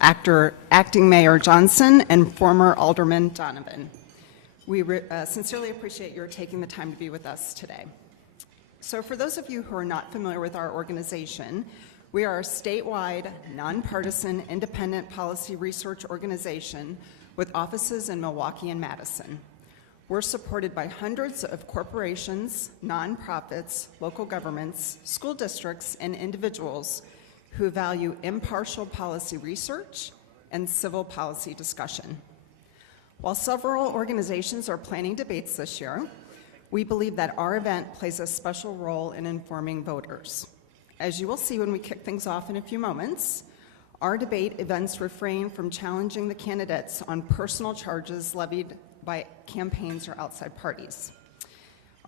Acting Mayor Johnson, and former Alderman Donovan. We sincerely appreciate your taking the time to be with us today. So for those of you who are not familiar with our organization, we are a statewide, nonpartisan, independent policy research organization with offices in Milwaukee and Madison. We're supported by hundreds of corporations, nonprofits, local governments, school districts, and individuals who value impartial policy research and civil policy discussion. While several organizations are planning debates this year, we believe that our event plays a special role in informing voters. As you will see when we kick things off in a few moments, our debate events refrain from challenging the candidates on personal charges levied by campaigns or outside parties.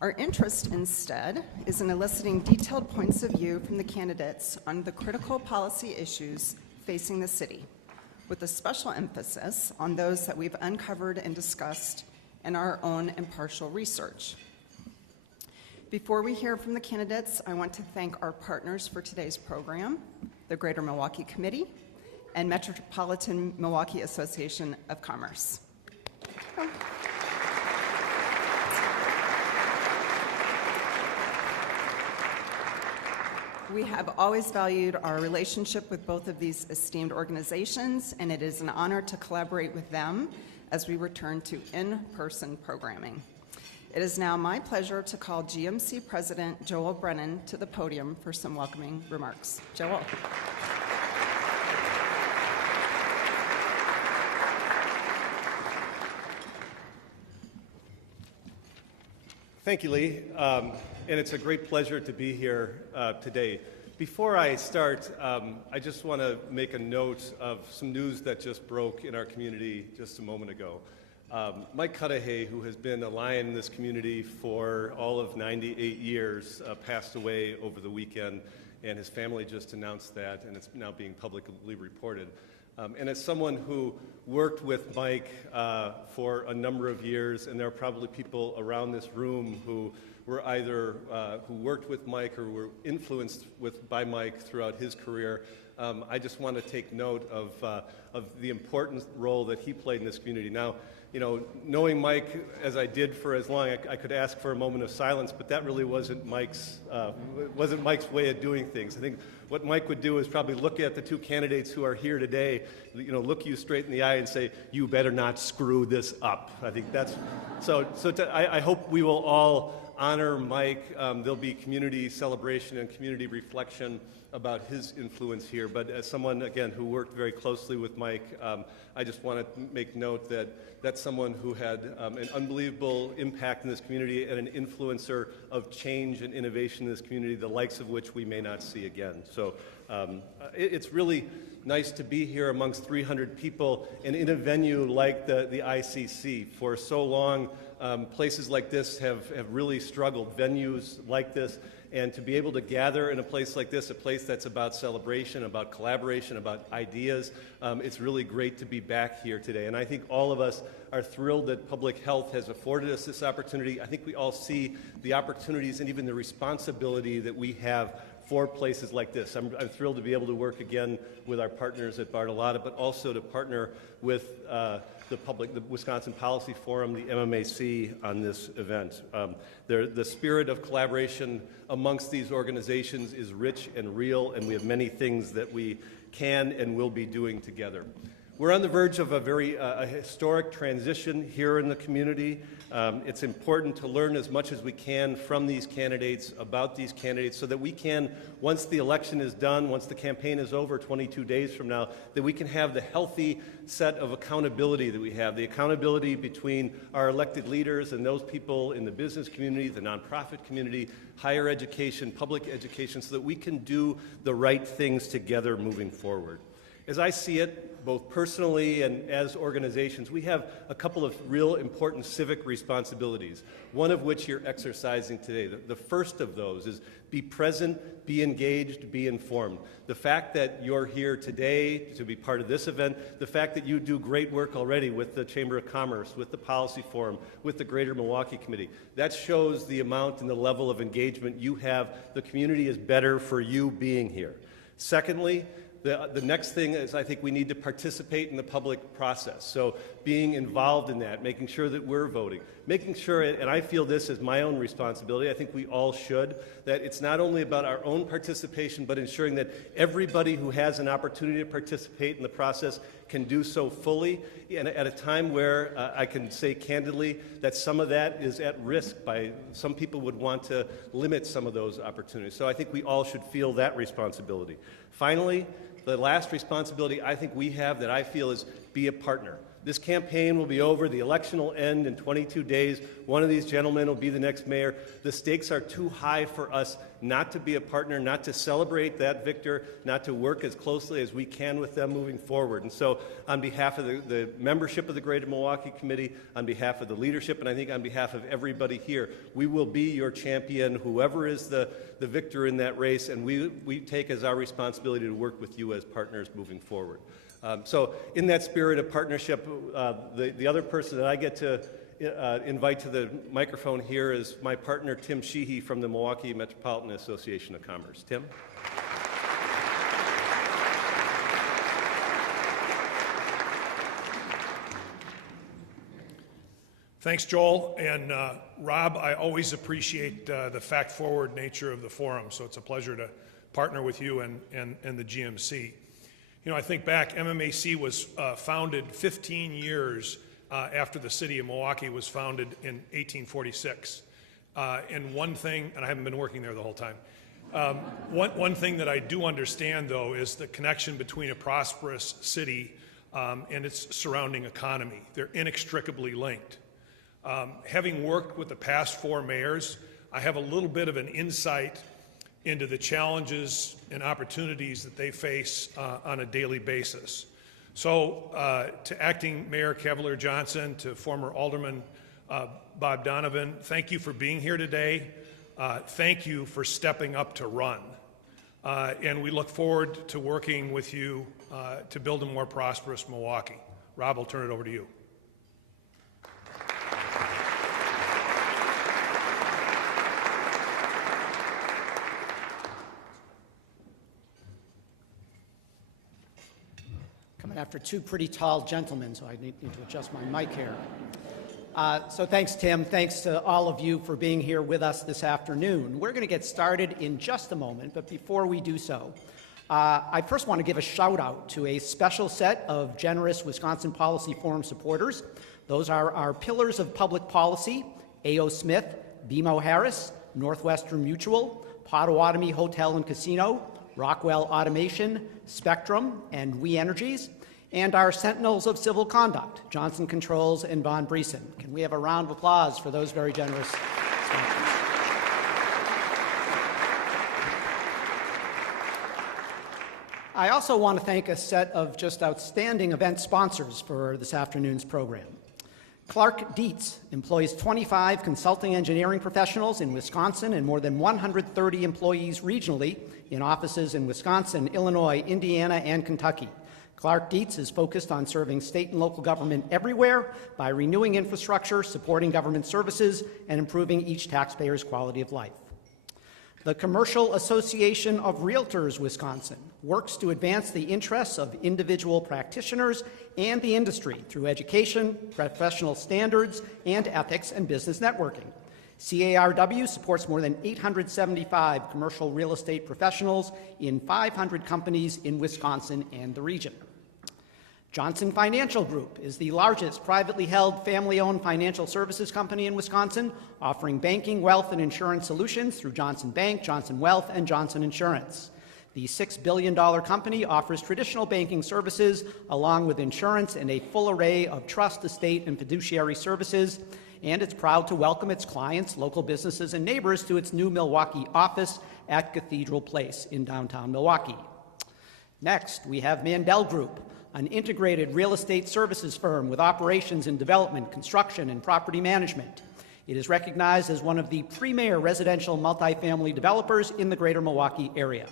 Our interest instead is in eliciting detailed points of view from the candidates on the critical policy issues facing the city, with a special emphasis on those that we've uncovered and discussed in our own impartial research. Before we hear from the candidates, I want to thank our partners for today's program, the Greater Milwaukee Committee and Metropolitan Milwaukee Association of Commerce. We have always valued our relationship with both of these esteemed organizations, and it is an honor to collaborate with them as we return to in-person programming. It is now my pleasure to call GMC President Joel Brennan to the podium for some welcoming remarks. Joel. Thank you, Lee, and it's a great pleasure to be here today. Before I start, I just want to make a note of some news that just broke in our community just a moment ago. Mike Cudahy, who has been a lion in this community for all of 98 years, passed away over the weekend, and his family just announced that, and it's now being publicly reported. And as someone who worked with Mike for a number of years, and there are probably people around this room who were either who worked with Mike or were influenced by Mike throughout his career, I just want to take note of the important role that he played in this community. Now, you know, knowing Mike as I did for as long, I could ask for a moment of silence, but that really wasn't Mike's way of doing things. I think what Mike would do is probably look at the two candidates who are here today, you know, look you straight in the eye and say, "You better not screw this up." I think that's I hope we will all honor Mike. There'll be community celebration and community reflection about his influence here. But as someone, again, who worked very closely with Mike, I just want to make note that that's someone who had an unbelievable impact in this community and an influencer of change and innovation in this community, the likes of which we may not see again. So it's really nice to be here amongst 300 people and in a venue like the ICC. For so long, places like this have really struggled, venues like this. And to be able to gather in a place like this, a place that's about celebration, about collaboration, about ideas, it's really great to be back here today. And I think all of us are thrilled that public health has afforded us this opportunity. I think we all see the opportunities and even the responsibility that we have for places like this. I'm thrilled to be able to work again with our partners at Bartolotta, but also to partner with the Wisconsin Policy Forum, the MMAC, on this event. The spirit of collaboration amongst these organizations is rich and real, and we have many things that we can and will be doing together. We're on the verge of a very historic transition here in the community. It's important to learn as much as we can from these candidates, about these candidates, so that we can, once the election is done, once the campaign is over 22 days from now, that we can have the healthy set of accountability that we have, the accountability between our elected leaders and those people in the business community, the nonprofit community, higher education, public education, so that we can do the right things together moving forward. As I see it, both personally and as organizations, we have a couple of real important civic responsibilities, one of which you're exercising today. The first of those is be present, be engaged, be informed. The fact that you're here today to be part of this event, the fact that you do great work already with the Chamber of Commerce, with the Policy Forum, with the Greater Milwaukee Committee, that shows the amount and the level of engagement you have. The community is better for you being here. Secondly, The next thing is I think we need to participate in the public process. So being involved in that, making sure that we're voting, making sure, and I feel this is my own responsibility, I think we all should, that it's not only about our own participation, but ensuring that everybody who has an opportunity to participate in the process can do so fully, and at a time where I can say candidly that some of that is at risk by some people would want to limit some of those opportunities. So I think we all should feel that responsibility. Finally, the last responsibility I think we have that I feel is be a partner. This campaign will be over. The election will end in 22 days. One of these gentlemen will be the next mayor. The stakes are too high for us not to be a partner, not to celebrate that victor, not to work as closely as we can with them moving forward. And so on behalf of the membership of the Greater Milwaukee Committee, on behalf of the leadership, and I think on behalf of everybody here, we will be your champion, whoever is the victor in that race, and we take as our responsibility to work with you as partners moving forward. So in that spirit of partnership, the other person that I get to invite to the microphone here is my partner, Tim Sheehy from the Milwaukee Metropolitan Association of Commerce. Tim? Thanks, Joel. And Rob, I always appreciate the fact-forward nature of the forum, so it's a pleasure to partner with you and the GMC. You know, I think back, MMAC was founded 15 years after the city of Milwaukee was founded in 1846. And one thing, and I haven't been working there the whole time, one thing that I do understand, though, is the connection between a prosperous city and its surrounding economy. They're inextricably linked. Having worked with the past 4 mayors, I have a little bit of an insight into the challenges and opportunities that they face on a daily basis. So to Acting Mayor Cavalier Johnson, to former Alderman Bob Donovan, thank you for being here today. Thank you for stepping up to run. And we look forward to working with you to build a more prosperous Milwaukee. Rob, I'll turn it over to you. After 2 pretty tall gentlemen, so I need to adjust my mic here. So thanks, Tim. Thanks to all of you for being here with us this afternoon. We're going to get started in just a moment, but before we do so, I first want to give a shout out to a special set of generous Wisconsin Policy Forum supporters. Those are our pillars of public policy: A.O. Smith, BMO Harris, Northwestern Mutual, Potawatomi Hotel and Casino, Rockwell Automation, Spectrum, and We Energies, and our Sentinels of Civil Conduct, Johnson Controls and Von Briesen. Can we have a round of applause for those very generous sponsors? I also want to thank a set of just outstanding event sponsors for this afternoon's program. Clark Dietz employs 25 consulting engineering professionals in Wisconsin and more than 130 employees regionally in offices in Wisconsin, Illinois, Indiana, and Kentucky. Clark Dietz is focused on serving state and local government everywhere by renewing infrastructure, supporting government services, and improving each taxpayer's quality of life. The Commercial Association of Realtors Wisconsin works to advance the interests of individual practitioners and the industry through education, professional standards, and ethics and business networking. CARW supports more than 875 commercial real estate professionals in 500 companies in Wisconsin and the region. Johnson Financial Group is the largest privately held family-owned financial services company in Wisconsin, offering banking, wealth, and insurance solutions through Johnson Bank, Johnson Wealth, and Johnson Insurance. The $6 billion company offers traditional banking services along with insurance and a full array of trust, estate, and fiduciary services, and it's proud to welcome its clients, local businesses, and neighbors to its new Milwaukee office at Cathedral Place in downtown Milwaukee. Next, we have Mandel Group, an integrated real estate services firm with operations in development, construction, and property management. It is recognized as one of the premier residential multifamily developers in the greater Milwaukee area.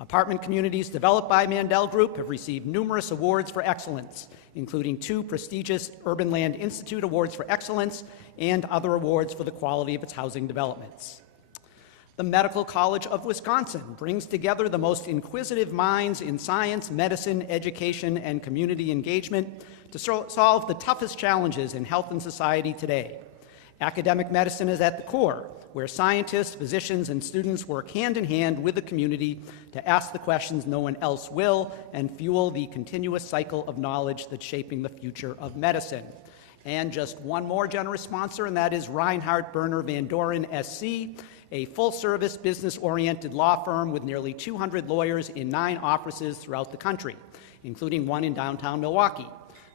Apartment communities developed by Mandel Group have received numerous awards for excellence, including 2 prestigious Urban Land Institute Awards for Excellence and other awards for the quality of its housing developments. The Medical College of Wisconsin brings together the most inquisitive minds in science, medicine, education, and community engagement to solve the toughest challenges in health and society today. Academic medicine is at the core, where scientists, physicians, and students work hand in hand with the community to ask the questions no one else will and fuel the continuous cycle of knowledge that's shaping the future of medicine. And just one more generous sponsor, and that is Reinhardt Berner Van Doren, SC, a full-service, business-oriented law firm with nearly 200 lawyers in 9 offices throughout the country, including one in downtown Milwaukee.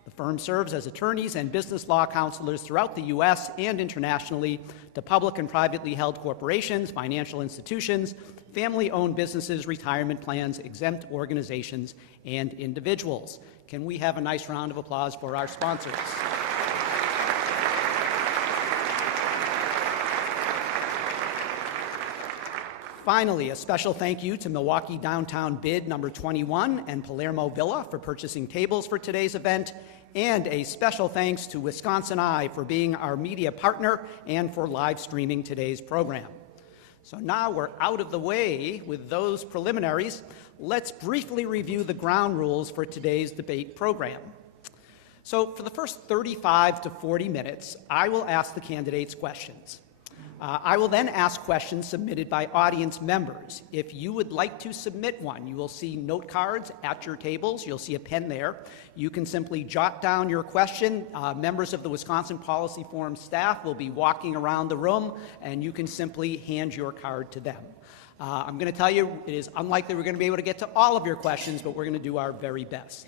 The firm serves as attorneys and business law counselors throughout the U.S. and internationally to public and privately held corporations, financial institutions, family-owned businesses, retirement plans, exempt organizations, and individuals. Can we have a nice round of applause for our sponsors? Finally, a special thank you to Milwaukee Downtown Bid number 21 and Palermo Villa for purchasing tables for today's event, and a special thanks to Wisconsin Eye for being our media partner and for live streaming today's program. So now we're out of the way with those preliminaries. Let's briefly review the ground rules for today's debate program. So for the first 35 to 40 minutes, I will ask the candidates questions. I will then ask questions submitted by audience members. If you would like to submit one, you will see note cards at your tables. You'll see a pen there. You can simply jot down your question. Members of the Wisconsin Policy Forum staff will be walking around the room, and you can simply hand your card to them. I'm going to tell you, it is unlikely we're going to be able to get to all of your questions, but we're going to do our very best.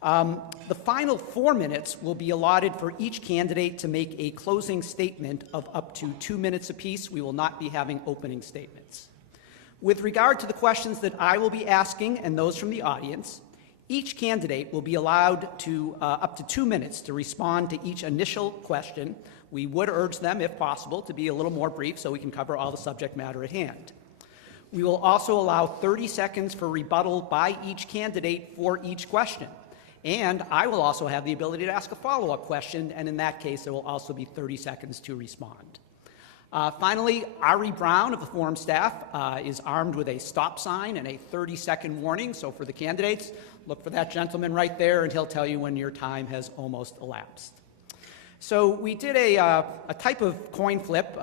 The final 4 minutes will be allotted for each candidate to make a closing statement of up to 2 minutes apiece. We will not be having opening statements. With regard to the questions that I will be asking and those from the audience, each candidate will be allowed to up to 2 minutes to respond to each initial question. We would urge them, if possible, to be a little more brief so we can cover all the subject matter at hand. We will also allow 30 seconds for rebuttal by each candidate for each question. And I will also have the ability to ask a follow-up question, and in that case, there will also be 30 seconds to respond. Finally, Ari Brown of the Forum staff is armed with a stop sign and a 30-second warning. So for the candidates, look for that gentleman right there, and he'll tell you when your time has almost elapsed. So we did a type of coin flip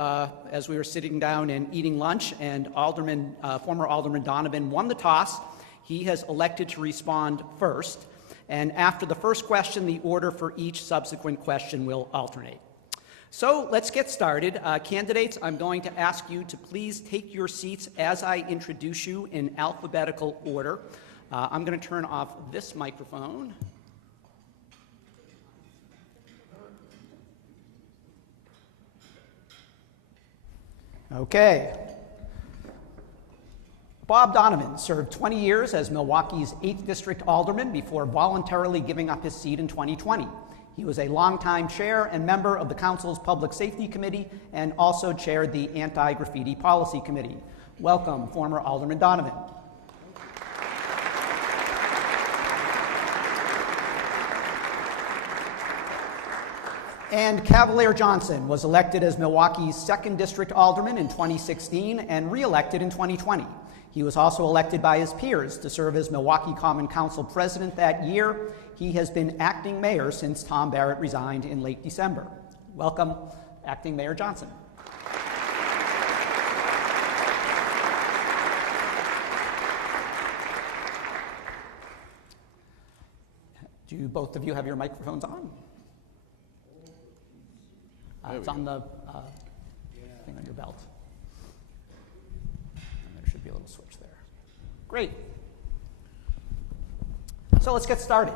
as we were sitting down and eating lunch, and former Alderman Donovan won the toss. He has elected to respond first. And after the first question, the order for each subsequent question will alternate. So let's get started. Candidates, I'm going to ask you to please take your seats as I introduce you in alphabetical order. I'm going to turn off this microphone. Okay. Bob Donovan served 20 years as Milwaukee's 8th District Alderman before voluntarily giving up his seat in 2020. He was a longtime chair and member of the Council's Public Safety Committee and also chaired the Anti-Graffiti Policy Committee. Welcome, former Alderman Donovan. And Cavalier Johnson was elected as Milwaukee's 2nd District Alderman in 2016 and re-elected in 2020. He was also elected by his peers to serve as Milwaukee Common Council President that year. He has been acting mayor since Tom Barrett resigned in late December. Welcome, Acting Mayor Johnson. Do both of you have your microphones on? It's on the thing on your belt. And there should be a little switch there. Great. So let's get started.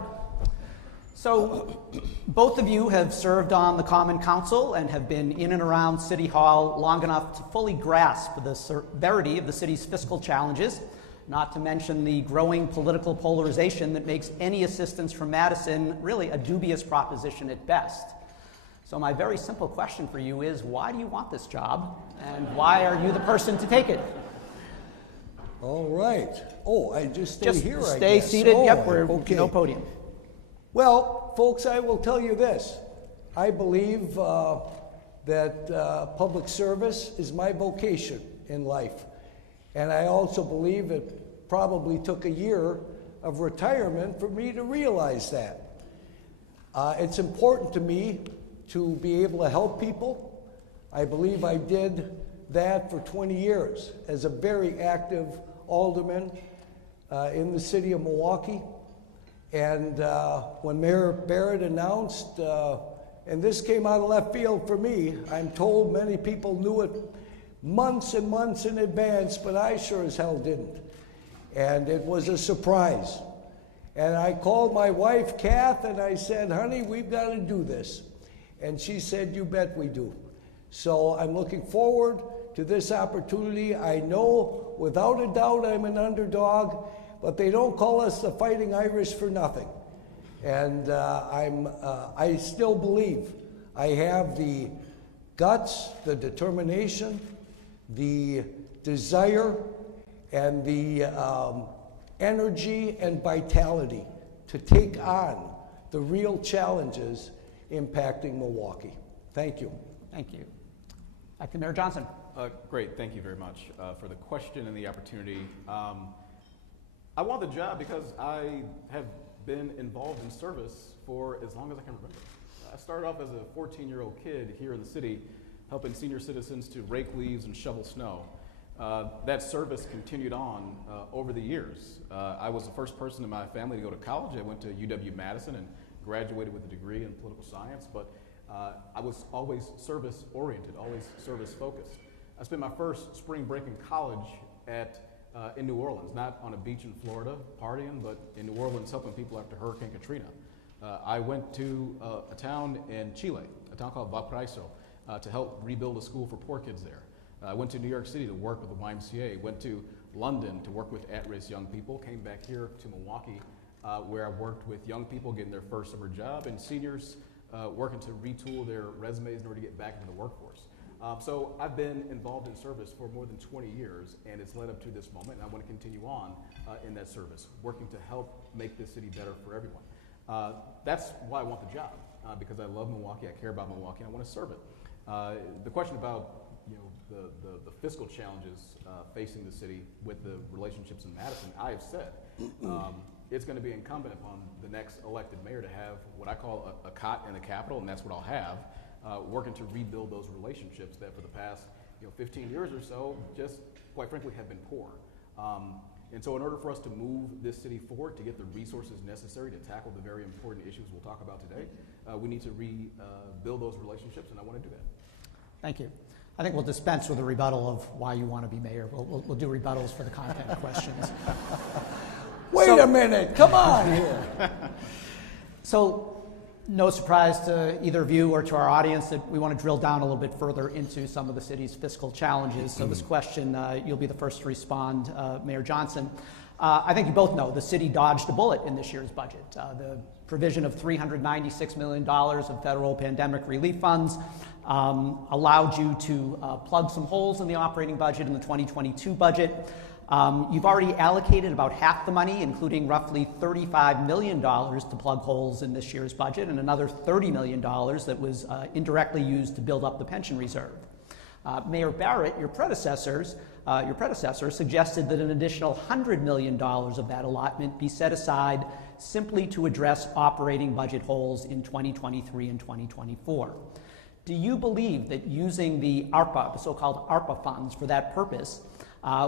So both of you have served on the Common Council and have been in and around City Hall long enough to fully grasp the severity of the city's fiscal challenges, not to mention the growing political polarization that makes any assistance from Madison really a dubious proposition at best. So my very simple question for you is, why do you want this job, and why are you the person to take it? All right. Oh, I just stay here, I stay guess. seated. Oh, Yep, we're okay. no podium. Well, folks, I will tell you this. I believe that public service is my vocation, in life. And I also believe it probably took a year of retirement for me to realize that. It's important to me to be able to help people. I believe I did that for 20 years as a very active alderman in the city of Milwaukee. And when Mayor Barrett announced, and this came out of left field for me, I'm told many people knew it months and months in advance, but I sure as hell didn't. And it was a surprise. And I called my wife, Kath, and I said, honey, we've got to do this. And she said, you bet we do. So I'm looking forward to this opportunity. I know without a doubt I'm an underdog, but they don't call us the Fighting Irish for nothing. And I still believe I have the guts, the determination, the desire, and the energy and vitality to take on the real challenges impacting Milwaukee. Thank you. Thank you. Back to Mayor Johnson. Great, thank you very much for the question and the opportunity. I want the job because I have been involved in service for as long as I can remember. I started off as a 14-year-old kid here in the city, helping senior citizens to rake leaves and shovel snow. That service continued on over the years. I was the first person in my family to go to college. I went to UW-Madison and graduated with a degree in political science, but I was always service-oriented, always service-focused. I spent my first spring break in college in New Orleans, not on a beach in Florida partying, but in New Orleans helping people after Hurricane Katrina. I went to a town in Chile, a town called Valparaiso, to help rebuild a school for poor kids there. I went to New York City to work with the YMCA, went to London to work with at-risk young people, came back here to Milwaukee, where I worked with young people getting their first summer job and seniors working to retool their resumes in order to get back into the workforce. So I've been involved in service for more than 20 years, and it's led up to this moment, and I want to continue on in that service, working to help make this city better for everyone. That's why I want the job, because I love Milwaukee, I care about Milwaukee, and I want to serve it. The question about the fiscal challenges facing the city with the relationships in Madison, I have said it's going to be incumbent upon the next elected mayor to have what I call a cot in the Capitol, and that's what I'll have, working to rebuild those relationships that for the past 15 years or so just, quite frankly, have been poor. And so in order for us to move this city forward, to get the resources necessary to tackle the very important issues we'll talk about today, we need to rebuild those relationships, and I want to do that. Thank you. I think we'll dispense with a rebuttal of why you want to be mayor. We'll do rebuttals for the content questions. Wait a minute, come on here. So, no surprise to either of you or to our audience that we want to drill down a little bit further into some of the city's fiscal challenges. So this question, you'll be the first to respond, Mayor Johnson. I think you both know the city dodged a bullet in this year's budget. The provision of $396 million of federal pandemic relief funds allowed you to plug some holes in the operating budget in the 2022 budget. You've already allocated about half the money, including roughly $35 million to plug holes in this year's budget, and another $30 million that was indirectly used to build up the pension reserve. Mayor Barrett, your predecessor suggested that an additional $100 million of that allotment be set aside simply to address operating budget holes in 2023 and 2024. Do you believe that using the ARPA, the so-called ARPA funds, for that purpose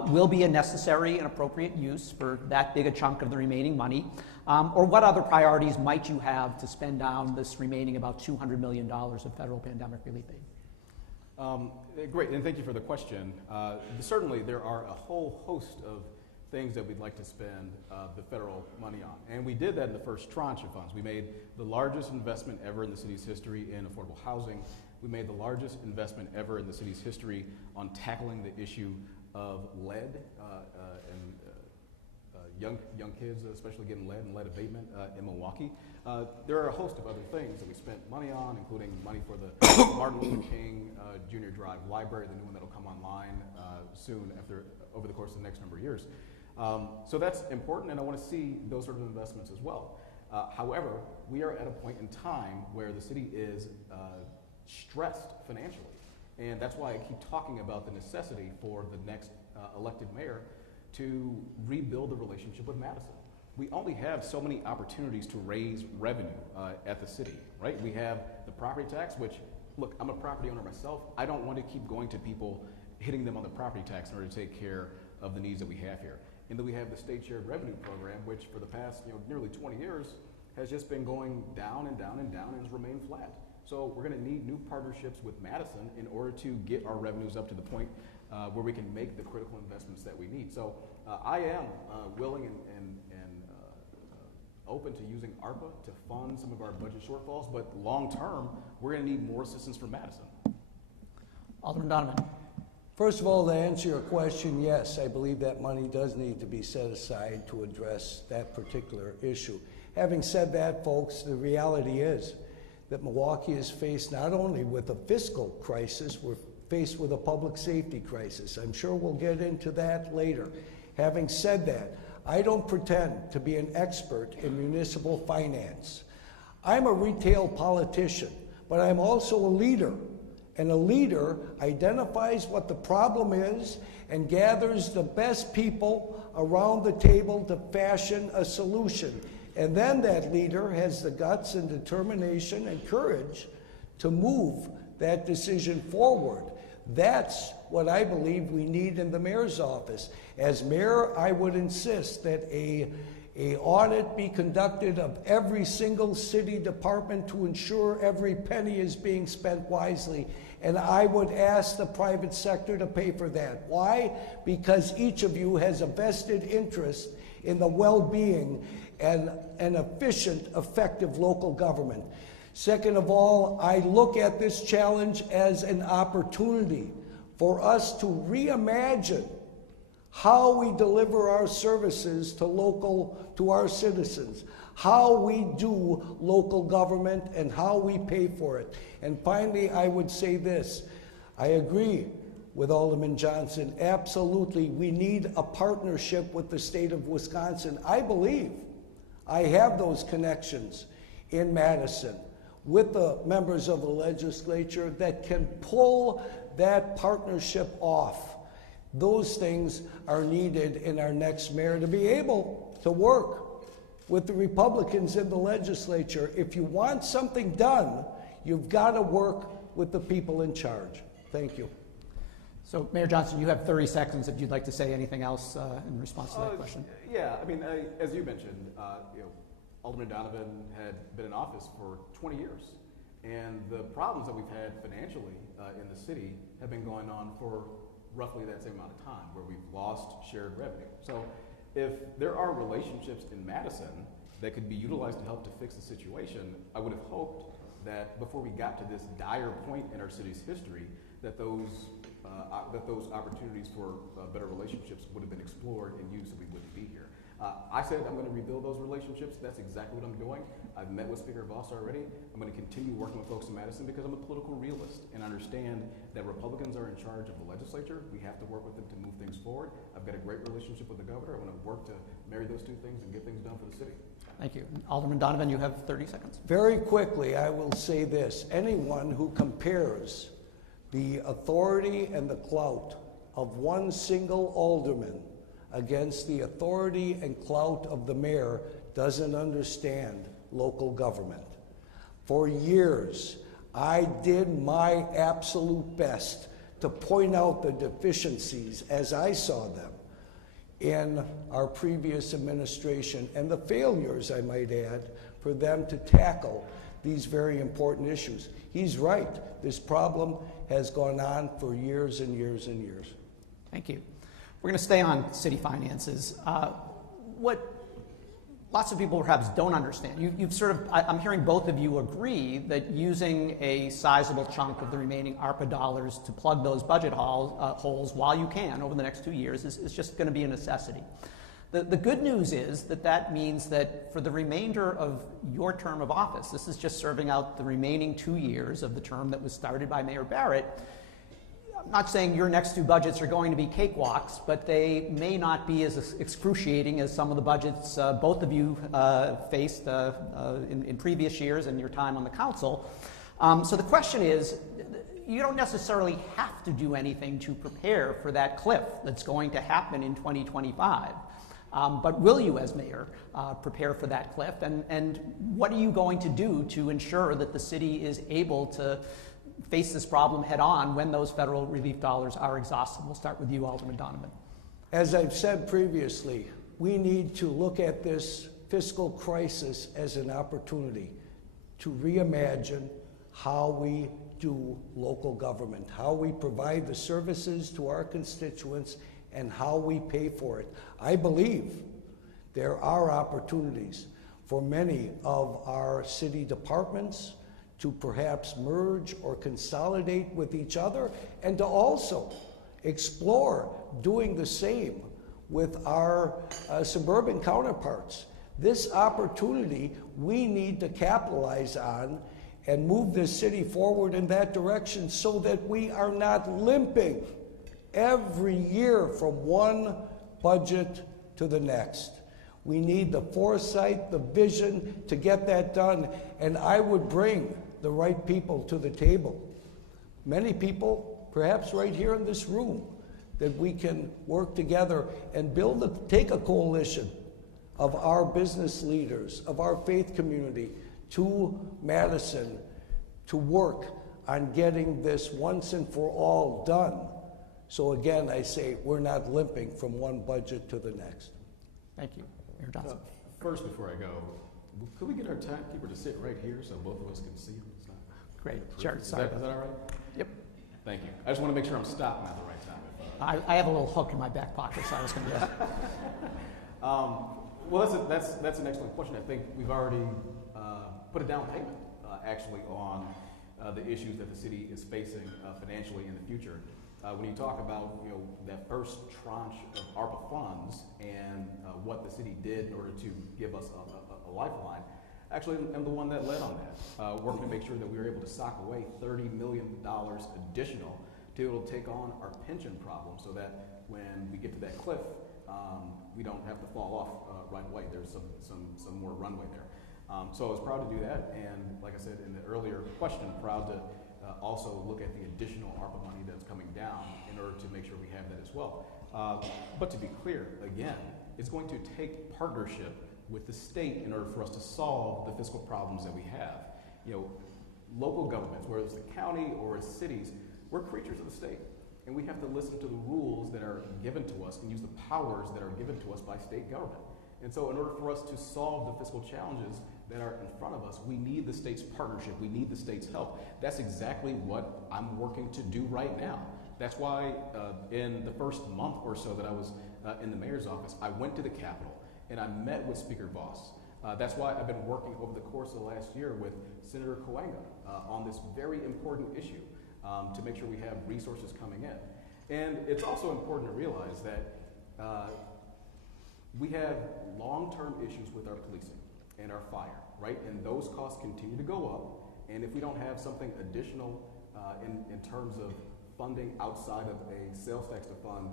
will be a necessary and appropriate use for that big a chunk of the remaining money? Or what other priorities might you have to spend down this remaining about $200 million of federal pandemic relief aid? Great, and thank you for the question. Certainly there are a whole host of things that we'd like to spend the federal money on. And we did that in the first tranche of funds. We made the largest investment ever in the city's history in affordable housing. We made the largest investment ever in the city's history on tackling the issue of lead and young kids, especially getting lead and lead abatement in Milwaukee. There are a host of other things that we spent money on, including money for the Martin Luther King Jr. Drive Library, the new one that'll come online soon over the course of the next number of years. So that's important, and I want to see those sort of investments as well. However, we are at a point in time where the city is stressed financially, And that's why I keep talking about the necessity for the next elected mayor to rebuild the relationship with Madison. We only have so many opportunities to raise revenue at the city, right? We have the property tax, which, look, I'm a property owner myself. I don't want to keep going to people, hitting them on the property tax in order to take care of the needs that we have here. And then we have the state shared revenue program, which for the past nearly 20 years has just been going down and down and down and has remained flat. So we're going to need new partnerships with Madison in order to get our revenues up to the point where we can make the critical investments that we need. So I am willing and open to using ARPA to fund some of our budget shortfalls, but long term, we're going to need more assistance from Madison. Alderman Donovan. First of all, to answer your question, yes, I believe that money does need to be set aside to address that particular issue. Having said that, folks, the reality is that Milwaukee is faced not only with a fiscal crisis, we're faced with a public safety crisis. I'm sure we'll get into that later. Having said that, I don't pretend to be an expert in municipal finance. I'm a retail politician, but I'm also a leader. And a leader identifies what the problem is and gathers the best people around the table to fashion a solution. And then that leader has the guts and determination and courage to move that decision forward. That's what I believe we need in the mayor's office. As mayor, I would insist that a audit be conducted of every single city department to ensure every penny is being spent wisely. And I would ask the private sector to pay for that. Why? Because each of you has a vested interest in the well-being and an efficient, effective local government. Second of all, I look at this challenge as an opportunity for us to reimagine how we deliver our services to our citizens, how we do local government, and how we pay for it. And finally, I would say this. I agree with Alderman Johnson. Absolutely, we need a partnership with the state of Wisconsin. I believe I have those connections in Madison with the members of the legislature that can pull that partnership off. Those things are needed in our next mayor to be able to work with the Republicans in the legislature. If you want something done, you've got to work with the people in charge. Thank you. So, Mayor Johnson, you have 30 seconds if you'd like to say anything else in response to that question. Yeah, I mean, as you mentioned, Alderman Donovan had been in office for 20 years, and the problems that we've had financially in the city have been going on for roughly that same amount of time, where we've lost shared revenue. So if there are relationships in Madison that could be utilized to help to fix the situation, I would have hoped that before we got to this dire point in our city's history, that those opportunities for better relationships would have been explored and used so we wouldn't be here. I said I'm going to rebuild those relationships. That's exactly what I'm doing. I've met with Speaker Voss already. I'm going to continue working with folks in Madison because I'm a political realist and understand that Republicans are in charge of the legislature. We have to work with them to move things forward. I've got a great relationship with the governor. I want to work to marry those two things and get things done for the city. Thank you. Alderman Donovan, you have 30 seconds. Very quickly, I will say this. Anyone who compares the authority and the clout of one single alderman against the authority and clout of the mayor doesn't understand local government. For years, I did my absolute best to point out the deficiencies as I saw them in our previous administration and the failures, I might add, for them to tackle these very important issues. He's right. This problem has gone on for years and years and years. Thank you. We're going to stay on city finances. What lots of people perhaps don't understand, you've sort of, I'm hearing both of you agree that using a sizable chunk of the remaining ARPA dollars to plug those budget holes while you can over the next 2 years is just going to be a necessity. The good news is that means that for the remainder of your term of office, this is just serving out the remaining 2 years of the term that was started by Mayor Barrett. I'm not saying your next two budgets are going to be cakewalks, but they may not be as excruciating as some of the budgets both of you faced in previous years and your time on the council. So the question is, you don't necessarily have to do anything to prepare for that cliff that's going to happen in 2025. But will you, as mayor, prepare for that cliff? And what are you going to do to ensure that the city is able to face this problem head on when those federal relief dollars are exhausted? We'll start with you, Alderman Donovan. As I've said previously, we need to look at this fiscal crisis as an opportunity to reimagine how we do local government, how we provide the services to our constituents, and how we pay for it. I believe there are opportunities for many of our city departments to perhaps merge or consolidate with each other, and to also explore doing the same with our suburban counterparts. This opportunity we need to capitalize on and move this city forward in that direction so that we are not limping every year from one budget to the next. We need the foresight, the vision to get that done, and I would bring the right people to the table. Many people, perhaps right here in this room, that we can work together and take a coalition of our business leaders, of our faith community, to Madison to work on getting this once and for all done. So again, I say we're not limping from one budget to the next. Thank you. Mayor Johnson. First, before I go, could we get our timekeeper to sit right here so both of us can see him? It's not Great. Sure. is that all right? Yep. Thank you. I just want to make sure I'm stopping at the right time. I have a little hook in my back pocket, so I was going to. Well, that's an excellent question. I think we've already put a down payment, actually, on the issues that the city is facing financially in the future. When you talk about that first tranche of ARPA funds and what the city did in order to give us a lifeline, actually, I'm the one that led on that, working to make sure that we were able to sock away $30 million additional to be able to take on our pension problem, so that when we get to that cliff, we don't have to fall off right away. There's some more runway there. So I was proud to do that, and like I said in the earlier question, proud to also look at the additional ARPA money that's coming down in order to make sure we have that as well. But to be clear, again, it's going to take partnership with the state in order for us to solve the fiscal problems that we have. Local governments, whether it's the county or it's cities, we're creatures of the state. And we have to listen to the rules that are given to us and use the powers that are given to us by state government. And so in order for us to solve the fiscal challenges that are in front of us, we need the state's partnership. We need the state's help. That's exactly what I'm working to do right now. That's why in the first month or so that I was in the mayor's office, I went to the Capitol and I met with Speaker Voss. That's why I've been working over the course of the last year with Senator Coenga on this very important issue to make sure we have resources coming in. And it's also important to realize that we have long-term issues with our policing and our fire, right? And those costs continue to go up. And if we don't have something additional in terms of funding outside of a sales tax to fund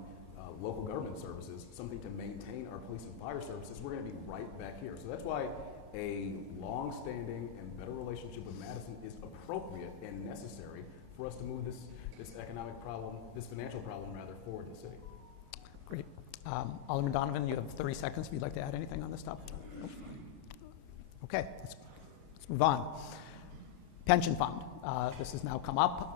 local government services, something to maintain our police and fire services, we're going to be right back here. So that's why a long-standing and better relationship with Madison is appropriate and necessary for us to move this economic problem, this financial problem rather, forward in the city. Great. Alderman Donovan, you have 30 seconds if you'd like to add anything on this topic. Nope. Okay, let's move on. Pension fund. This has now come up,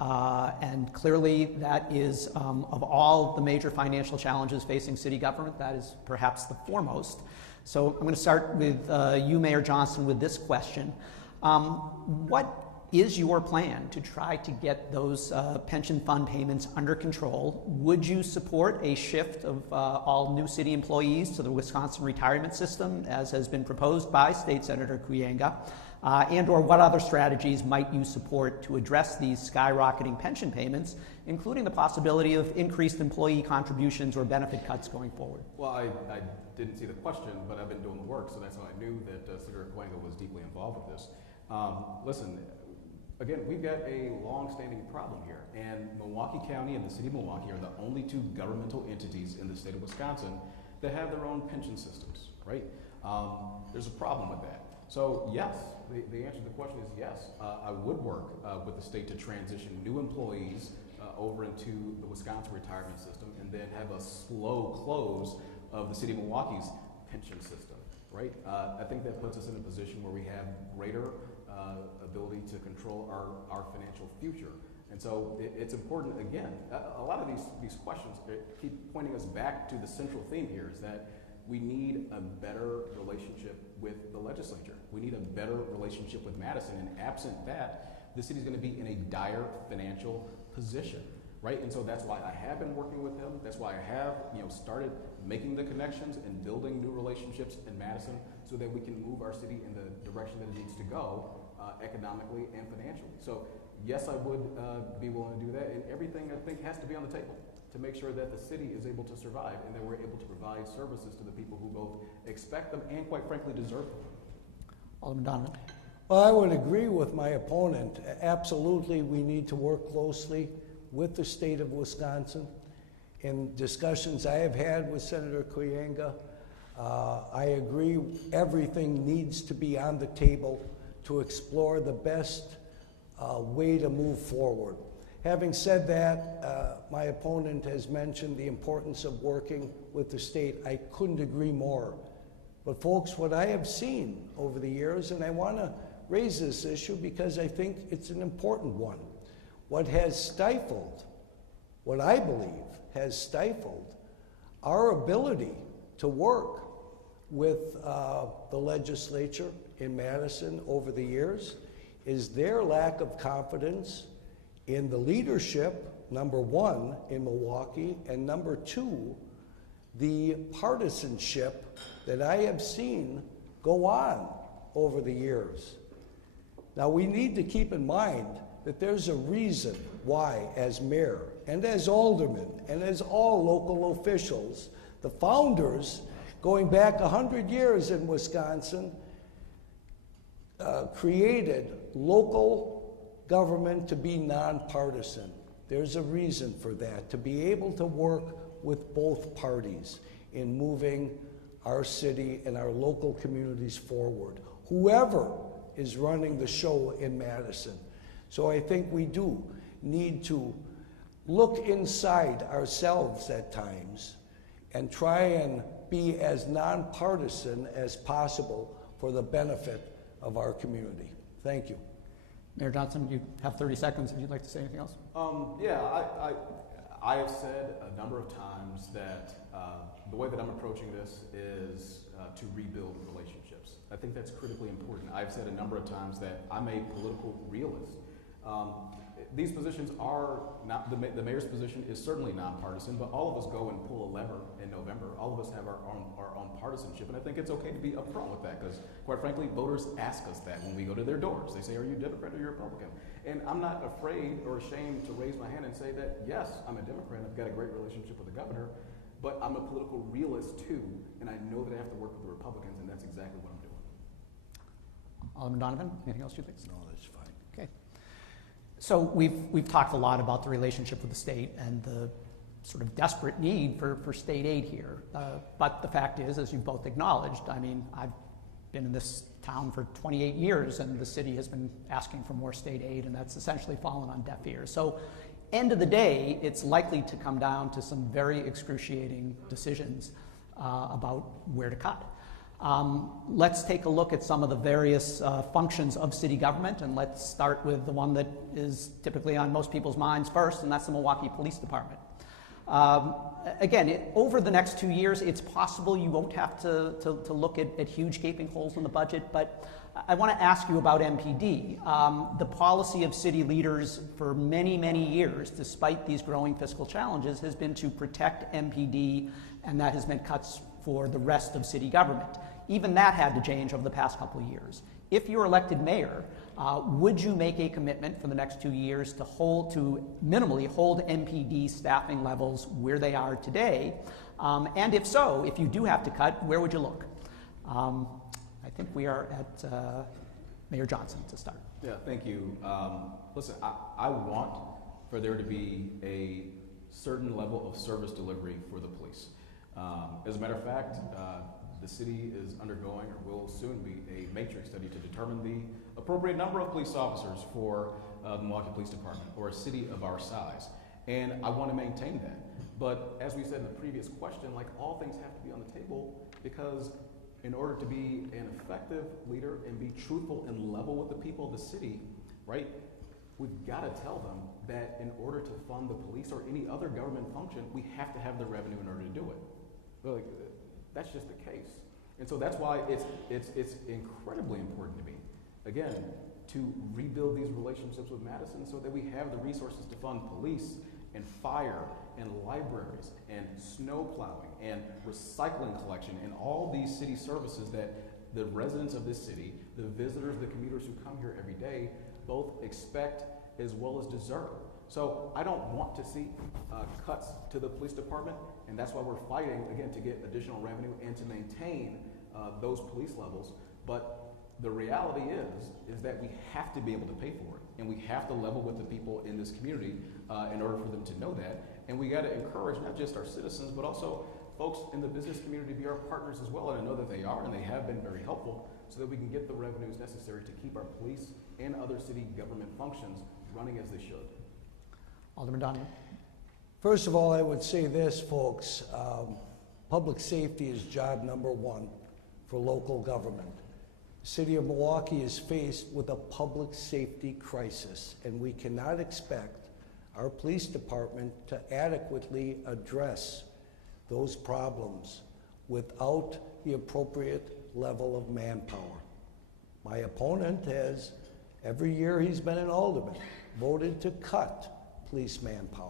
and clearly that is, of all the major financial challenges facing city government, that is perhaps the foremost. So I'm going to start with you, Mayor Johnson, with this question. What is your plan to try to get those pension fund payments under control? Would you support a shift of all new city employees to the Wisconsin retirement system, as has been proposed by State Senator Coenga? And or what other strategies might you support to address these skyrocketing pension payments, including the possibility of increased employee contributions or benefit cuts going forward? Well, I didn't see the question, but I've been doing the work, so that's how I knew that Senator Coenga was deeply involved with this. Listen, again, we've got a long-standing problem here, and Milwaukee County and the city of Milwaukee are the only two governmental entities in the state of Wisconsin that have their own pension systems, right? There's a problem with that. So yes, the answer to the question is yes. I would work with the state to transition new employees over into the Wisconsin retirement system and then have a slow close of the city of Milwaukee's pension system, right? I think that puts us in a position where we have greater ability to control our financial future. And so it's important, again, a lot of these questions keep pointing us back to the central theme here is that we need a better relationship with the legislature. We need a better relationship with Madison, and absent that, the city's going to be in a dire financial position, right? And so that's why I have been working with him. That's why I have, started making the connections and building new relationships in Madison so that we can move our city in the direction that it needs to go economically and financially. So yes, I would be willing to do that, and everything I think has to be on the table to make sure that the city is able to survive and that we're able to provide services to the people who both expect them and, quite frankly, deserve them. Alderman Donovan. Well, I would agree with my opponent. Absolutely, we need to work closely with the state of Wisconsin. In discussions I have had with Senator Kuyanga, I agree everything needs to be on the table to explore the best way to move forward. Having said that, my opponent has mentioned the importance of working with the state. I couldn't agree more. But folks, what I have seen over the years, and I want to raise this issue because I think it's an important one, what has stifled, what I believe has stifled our ability to work with the legislature in Madison over the years is their lack of confidence in the leadership, number one, in Milwaukee, and number two, the partisanship that I have seen go on over the years. Now, we need to keep in mind that there's a reason why, as mayor and as alderman and as all local officials, the founders, going back 100 years in Wisconsin, created local government to be nonpartisan. There's a reason for that, to be able to work with both parties in moving our city and our local communities forward, whoever is running the show in Madison. So I think we do need to look inside ourselves at times and try and be as nonpartisan as possible for the benefit of our community. Thank you. Mayor Johnson, you have 30 seconds if you'd like to say anything else. I have said a number of times that the way that I'm approaching this is to rebuild relationships. I think that's critically important. I've said a number of times that I'm a political realist. These positions are not, the mayor's position is certainly nonpartisan, but all of us go and pull a lever in November. All of us have our own partisanship, and I think it's okay to be upfront with that because, quite frankly, voters ask us that when we go to their doors. They say, are you a Democrat or you're a Republican? And I'm not afraid or ashamed to raise my hand and say that, yes, I'm a Democrat. I've got a great relationship with the governor, but I'm a political realist too, and I know that I have to work with the Republicans, and that's exactly what I'm doing. Alderman Donovan, anything else you'd like to say? No, that's fine. Okay. So we've talked a lot about the relationship with the state and the sort of desperate need for state aid here. But the fact is, as you've both acknowledged, I mean, I've been in this town for 28 years and the city has been asking for more state aid, and that's essentially fallen on deaf ears. So end of the day, it's likely to come down to some very excruciating decisions about where to cut. Let's take a look at some of the various functions of city government, and let's start with the one that is typically on most people's minds first, and that's the Milwaukee Police Department. Again, over the next 2 years, it's possible you won't have to look at huge gaping holes in the budget, but I want to ask you about MPD. The policy of city leaders for many, many years, despite these growing fiscal challenges, has been to protect MPD, and that has meant cuts for the rest of city government. Even that had to change over the past couple of years. If you're elected mayor, would you make a commitment for the next 2 years to minimally hold MPD staffing levels where they are today? And if so, if you do have to cut, where would you look? I think we are at Mayor Johnson to start. Yeah, thank you. Listen, I want for there to be a certain level of service delivery for the police. As a matter of fact, The city is undergoing, or will soon be, a matrix study to determine the appropriate number of police officers for the Milwaukee Police Department, or a city of our size. And I want to maintain that. But as we said in the previous question, like, all things have to be on the table, because in order to be an effective leader and be truthful and level with the people of the city, right, we've got to tell them that in order to fund the police or any other government function, we have to have the revenue in order to do it. But, like, that's just the case. And so that's why it's incredibly important to me, again, to rebuild these relationships with Madison so that we have the resources to fund police and fire and libraries and snow plowing and recycling collection and all these city services that the residents of this city, the visitors, the commuters who come here every day, both expect as well as deserve. So I don't want to see cuts to the police department, and that's why we're fighting, again, to get additional revenue and to maintain those police levels. But the reality is that we have to be able to pay for it, and we have to level with the people in this community in order for them to know that. And we got to encourage not just our citizens, but also folks in the business community to be our partners as well. And I know that they are, and they have been very helpful, so that we can get the revenues necessary to keep our police and other city government functions running as they should. Alderman Donovan. First of all, I would say this, folks. Public safety is job number one for local government. The city of Milwaukee is faced with a public safety crisis, and we cannot expect our police department to adequately address those problems without the appropriate level of manpower. My opponent has, every year he's been an alderman, voted to cut police manpower.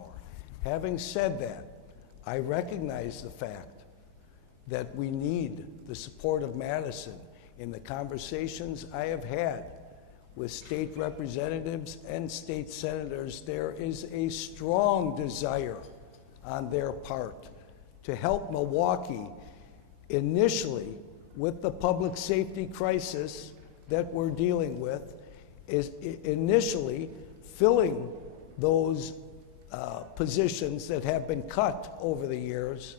Having said that, I recognize the fact that we need the support of Madison. In the conversations I have had with state representatives and state senators, there is a strong desire on their part to help Milwaukee initially with the public safety crisis that we're dealing with, is initially filling those positions that have been cut over the years.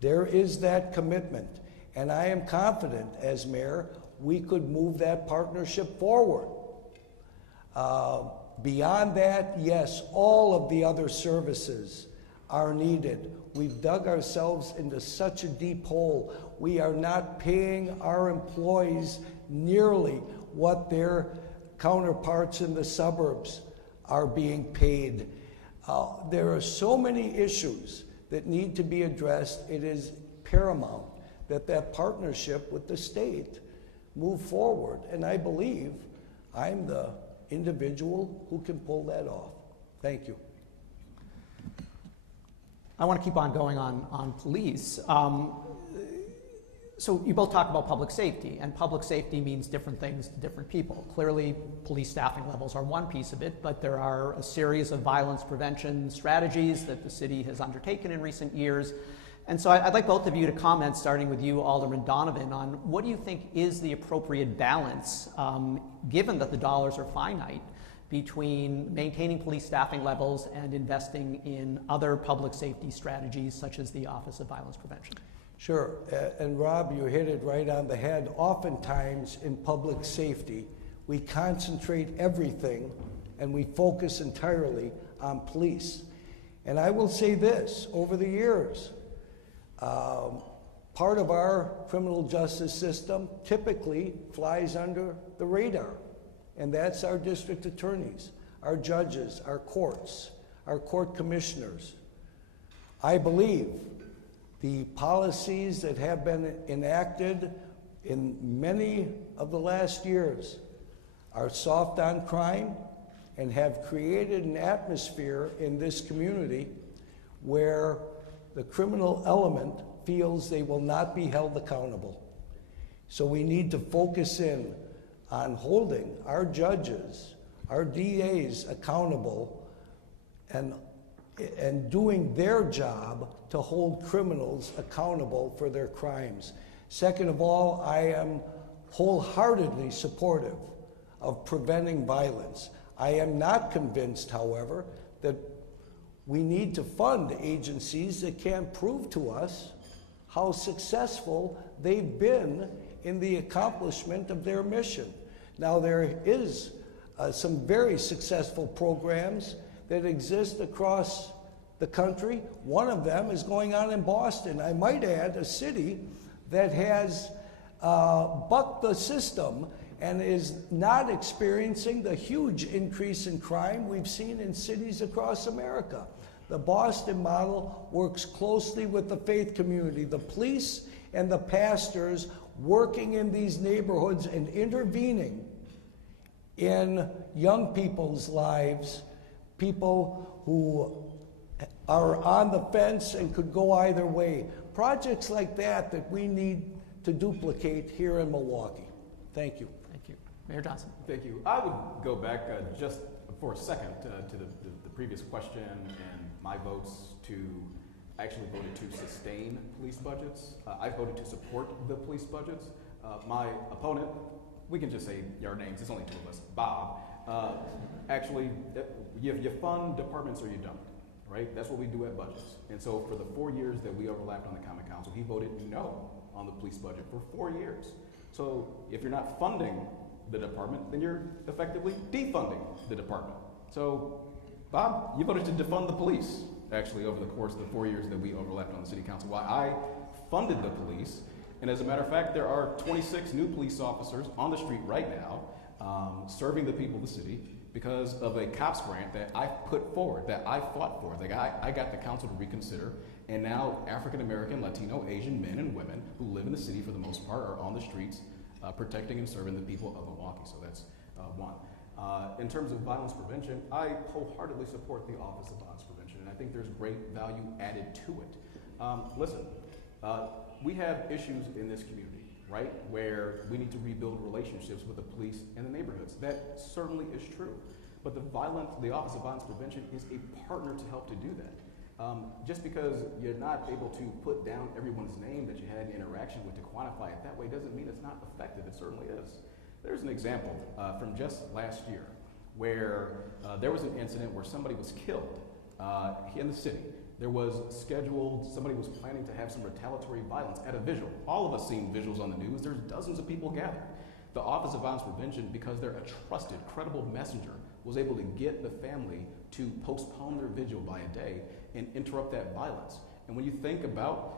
There is that commitment, and I am confident as mayor we could move that partnership forward. Beyond that, yes, all of the other services are needed. We've dug ourselves into such a deep hole. We are not paying our employees nearly what their counterparts in the suburbs are being paid. There are so many issues that need to be addressed. It is paramount that that partnership with the state move forward, and I believe I'm the individual who can pull that off. Thank you. I want to keep on going on police. So you both talk about public safety, and public safety means different things to different people. Clearly, police staffing levels are one piece of it, but there are a series of violence prevention strategies that the city has undertaken in recent years. And so I'd like both of you to comment, starting with you, Alderman Donovan, on what do you think is the appropriate balance, given that the dollars are finite, between maintaining police staffing levels and investing in other public safety strategies, such as the Office of Violence Prevention? Sure, and Rob, you hit it right on the head. Oftentimes in public safety, we concentrate everything and we focus entirely on police. And I will say this, over the years, part of our criminal justice system typically flies under the radar, and that's our district attorneys, our judges, our courts, our court commissioners. I believe the policies that have been enacted in many of the last years are soft on crime and have created an atmosphere in this community where the criminal element feels they will not be held accountable. So we need to focus in on holding our judges, our DAs accountable, and doing their job to hold criminals accountable for their crimes. Second of all, I am wholeheartedly supportive of preventing violence. I am not convinced, however, that we need to fund agencies that can't prove to us how successful they've been in the accomplishment of their mission. Now, there is some very successful programs that exist across the country. One of them is going on in Boston. I might add, a city that has bucked the system and is not experiencing the huge increase in crime we've seen in cities across America. The Boston model works closely with the faith community, the police and the pastors working in these neighborhoods and intervening in young people's lives, people who are on the fence and could go either way. Projects like that we need to duplicate here in Milwaukee. Thank you. Thank you. Mayor Johnson. Thank you. I would go back just for a second to the previous question and my votes to actually voted to sustain police budgets. I voted to support the police budgets. My opponent, we can just say our names, it's only two of us, Bob, actually, you fund departments or you don't, right? That's what we do at budgets. And so for the 4 years that we overlapped on the Common Council, he voted no on the police budget for 4 years. So if you're not funding the department, then you're effectively defunding the department. So Bob, you voted to defund the police, actually, over the course of the 4 years that we overlapped on the city council, while I funded the police. And as a matter of fact, there are 26 new police officers on the street right now serving the people of the city because of a COPS grant that I put forward, that I fought for, that I got the council to reconsider. And now African American, Latino, Asian men and women who live in the city for the most part are on the streets protecting and serving the people of Milwaukee. So that's one. In terms of violence prevention, I wholeheartedly support the Office of Violence Prevention, and I think there's great value added to it. Listen, we have issues in this community, right, where we need to rebuild relationships with the police and the neighborhoods. That certainly is true. But the Office of Violence Prevention is a partner to help to do that. Just because you're not able to put down everyone's name that you had an interaction with to quantify it that way doesn't mean it's not effective. It certainly is. There's an example from just last year where there was an incident where somebody was killed in the city. There was somebody was planning to have some retaliatory violence at a visual. All of us seen visuals on the news. There's dozens of people gathered. The Office of Violence Prevention, because they're a trusted, credible messenger, was able to get the family to postpone their vigil by a day and interrupt that violence. And when you think about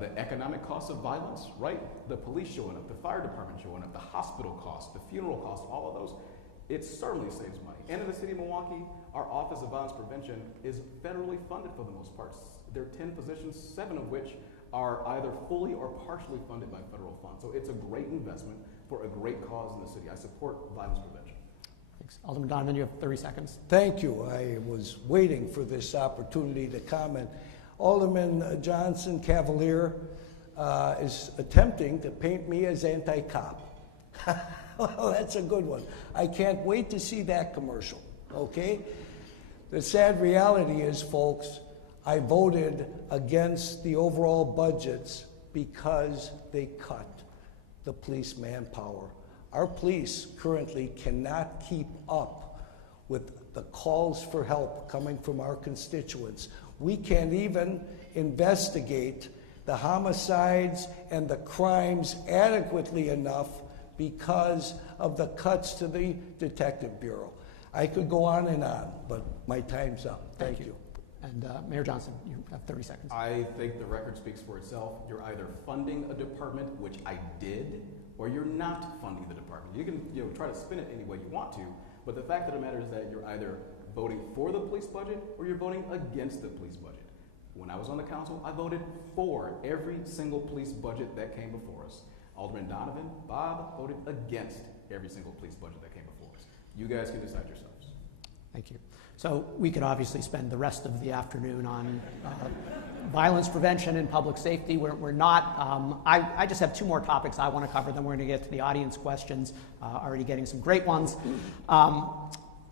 the economic costs of violence, right? The police showing up, the fire department showing up, the hospital costs, the funeral costs, all of those, it certainly saves money. And in the city of Milwaukee, our Office of Violence Prevention is federally funded for the most part. There are 10 positions, 7 of which are either fully or partially funded by federal funds. So it's a great investment for a great cause in the city. I support violence prevention. Thanks. Alderman Donovan, you have 30 seconds. Thank you. I was waiting for this opportunity to comment. Alderman Johnson, Cavalier, is attempting to paint me as anti-cop. Well, that's a good one. I can't wait to see that commercial, okay? The sad reality is, folks, I voted against the overall budgets because they cut the police manpower. Our police currently cannot keep up with the calls for help coming from our constituents. We can't even investigate the homicides and the crimes adequately enough because of the cuts to the Detective Bureau. I could go on, but my time's up. Thank you. And Mayor Johnson, you have 30 seconds. I think the record speaks for itself. You're either funding a department, which I did, or you're not funding the department. You can try to spin it any way you want to, but the fact of the matter is that you're either voting for the police budget or you're voting against the police budget. When I was on the council, I voted for every single police budget that came before us. Alderman Donovan, Bob voted against every single police budget that came before us. You guys can decide yourselves. Thank you. So we could obviously spend the rest of the afternoon on violence prevention and public safety. We're not. I just have 2 more topics I want to cover, then we're going to get to the audience questions, already getting some great ones.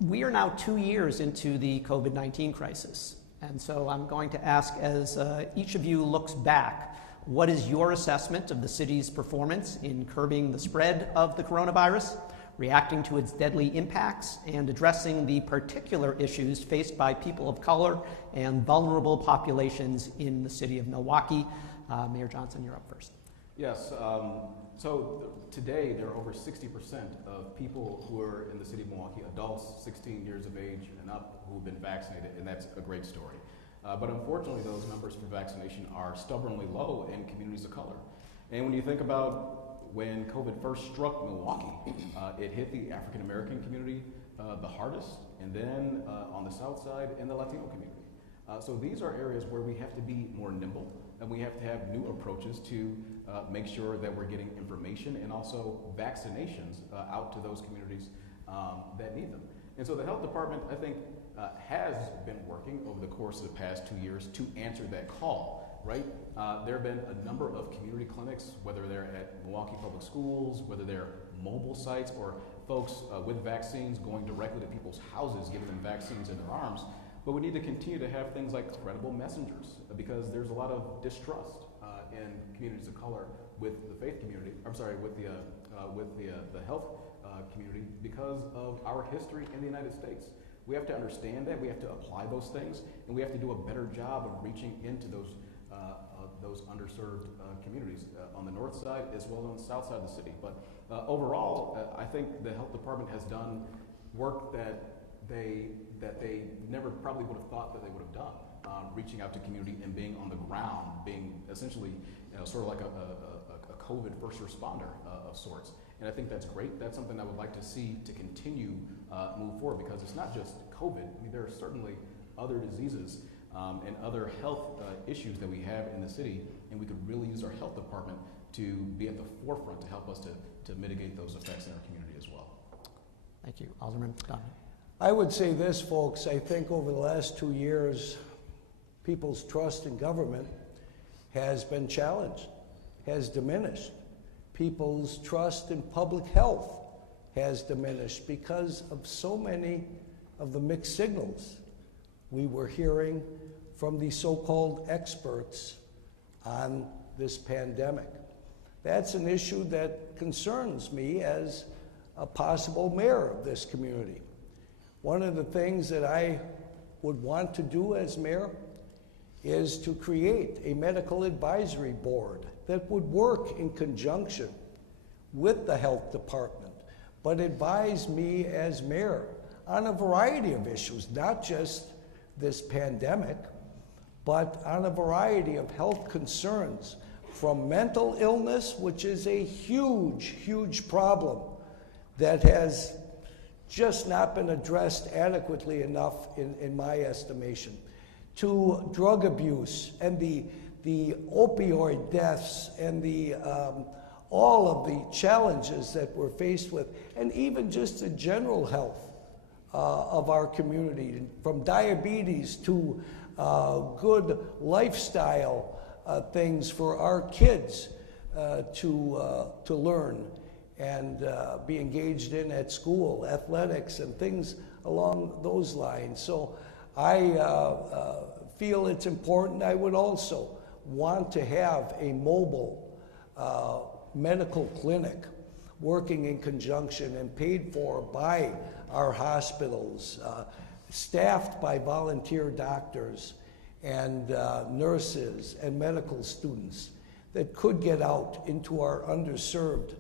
We are now 2 years into the COVID-19 crisis. And so I'm going to ask, as each of you looks back, what is your assessment of the city's performance in curbing the spread of the coronavirus, reacting to its deadly impacts, and addressing the particular issues faced by people of color and vulnerable populations in the city of Milwaukee? Mayor Johnson, you're up first. Yes, so today there are over 60% of people who are in the city of Milwaukee, adults 16 years of age and up, who've been vaccinated, and that's a great story. But unfortunately, those numbers for vaccination are stubbornly low in communities of color. And when you think about when COVID first struck Milwaukee, it hit the African American community the hardest, and then on the south side in the Latino community. So these are areas where we have to be more nimble, and we have to have new approaches to make sure that we're getting information and also vaccinations out to those communities that need them. And so the health department, I think, has been working over the course of the past 2 years to answer that call, right? There have been a number of community clinics, whether they're at Milwaukee Public Schools, whether they're mobile sites, or folks with vaccines going directly to people's houses, giving them vaccines in their arms. But we need to continue to have things like credible messengers, because there's a lot of distrust in communities of color with the faith community, with the health community, because of our history in the United States. We have to understand that, we have to apply those things, and we have to do a better job of reaching into those underserved communities on the north side as well as on the south side of the city. But overall, I think the health department has done work that they never probably would have thought that they would have done, reaching out to community and being on the ground, being essentially sort of like a COVID first responder of sorts. And I think that's great. That's something I would like to see to continue move forward, because it's not just COVID. I mean, there are certainly other diseases and other health issues that we have in the city, and we could really use our health department to be at the forefront to help us to mitigate those effects in our community as well. Thank you. Alderman Donovan. I would say this, folks. I think over the last 2 years, people's trust in government has been challenged, has diminished. People's trust in public health has diminished because of so many of the mixed signals we were hearing from the so-called experts on this pandemic. That's an issue that concerns me as a possible mayor of this community. One of the things that I would want to do as mayor is to create a medical advisory board that would work in conjunction with the health department, but advise me as mayor on a variety of issues, not just this pandemic, but on a variety of health concerns, from mental illness, which is a huge, huge problem that has just not been addressed adequately enough in my estimation, to drug abuse and the opioid deaths and all of the challenges that we're faced with, and even just the general health of our community, from diabetes to good lifestyle things for our kids to learn and be engaged in at school, athletics and things along those lines. So I feel it's important. I would also want to have a mobile medical clinic working in conjunction and paid for by our hospitals, staffed by volunteer doctors and nurses and medical students that could get out into our underserved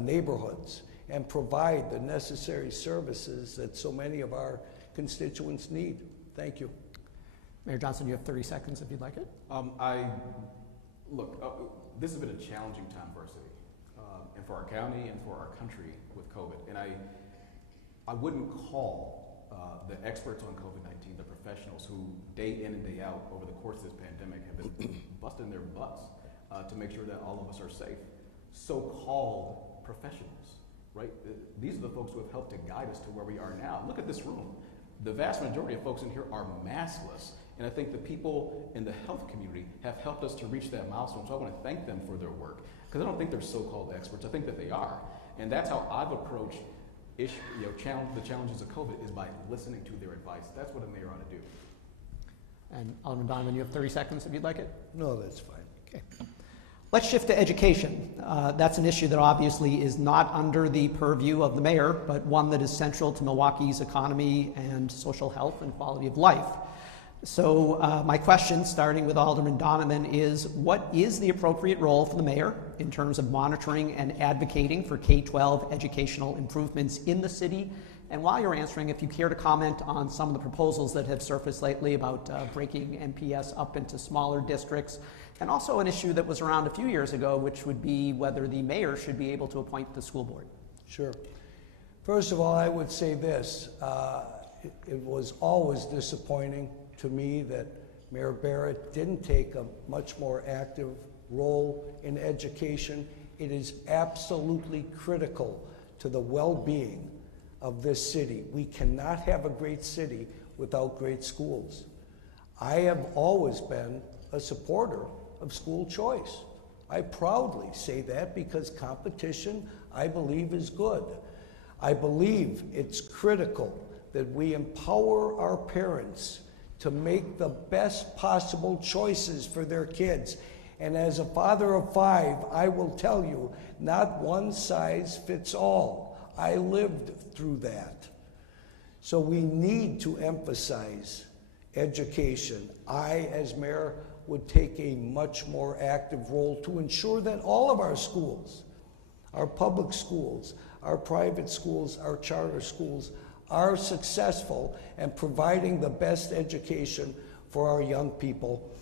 neighborhoods and provide the necessary services that so many of our constituents need. Thank you. Mayor Johnson, you have 30 seconds if you'd like it. This has been a challenging time for our city, and for our county, and for our country with COVID. And I wouldn't call the experts on COVID-19, the professionals who day in and day out over the course of this pandemic have been busting their butts to make sure that all of us are safe, so-called professionals, right? These are the folks who have helped to guide us to where we are now. Look at this room. The vast majority of folks in here are maskless. And I think the people in the health community have helped us to reach that milestone. So I want to thank them for their work, because I don't think they're so-called experts. I think that they are. And that's how I've approached the challenges of COVID, is by listening to their advice. That's what a mayor ought to do. And Alderman Donovan, you have 30 seconds if you'd like it. No, that's fine. Okay. Let's shift to education. That's an issue that obviously is not under the purview of the mayor, but one that is central to Milwaukee's economy and social health and quality of life. So my question, starting with Alderman Donovan, is what is the appropriate role for the mayor in terms of monitoring and advocating for K-12 educational improvements in the city? And while you're answering, if you care to comment on some of the proposals that have surfaced lately about breaking MPS up into smaller districts, and also an issue that was around a few years ago, which would be whether the mayor should be able to appoint the school board. Sure. First of all, I would say this. It was always disappointing to me that Mayor Barrett didn't take a much more active role in education. It is absolutely critical to the well-being of this city. We cannot have a great city without great schools. I have always been a supporter of school choice. I proudly say that because competition, I believe, is good. I believe it's critical that we empower our parents to make the best possible choices for their kids. And as a father of 5, I will tell you, not one size fits all. I lived through that. So we need to emphasize education. I, as mayor, would take a much more active role to ensure that all of our schools, our public schools, our private schools, our charter schools, are successful and providing the best education for our young people.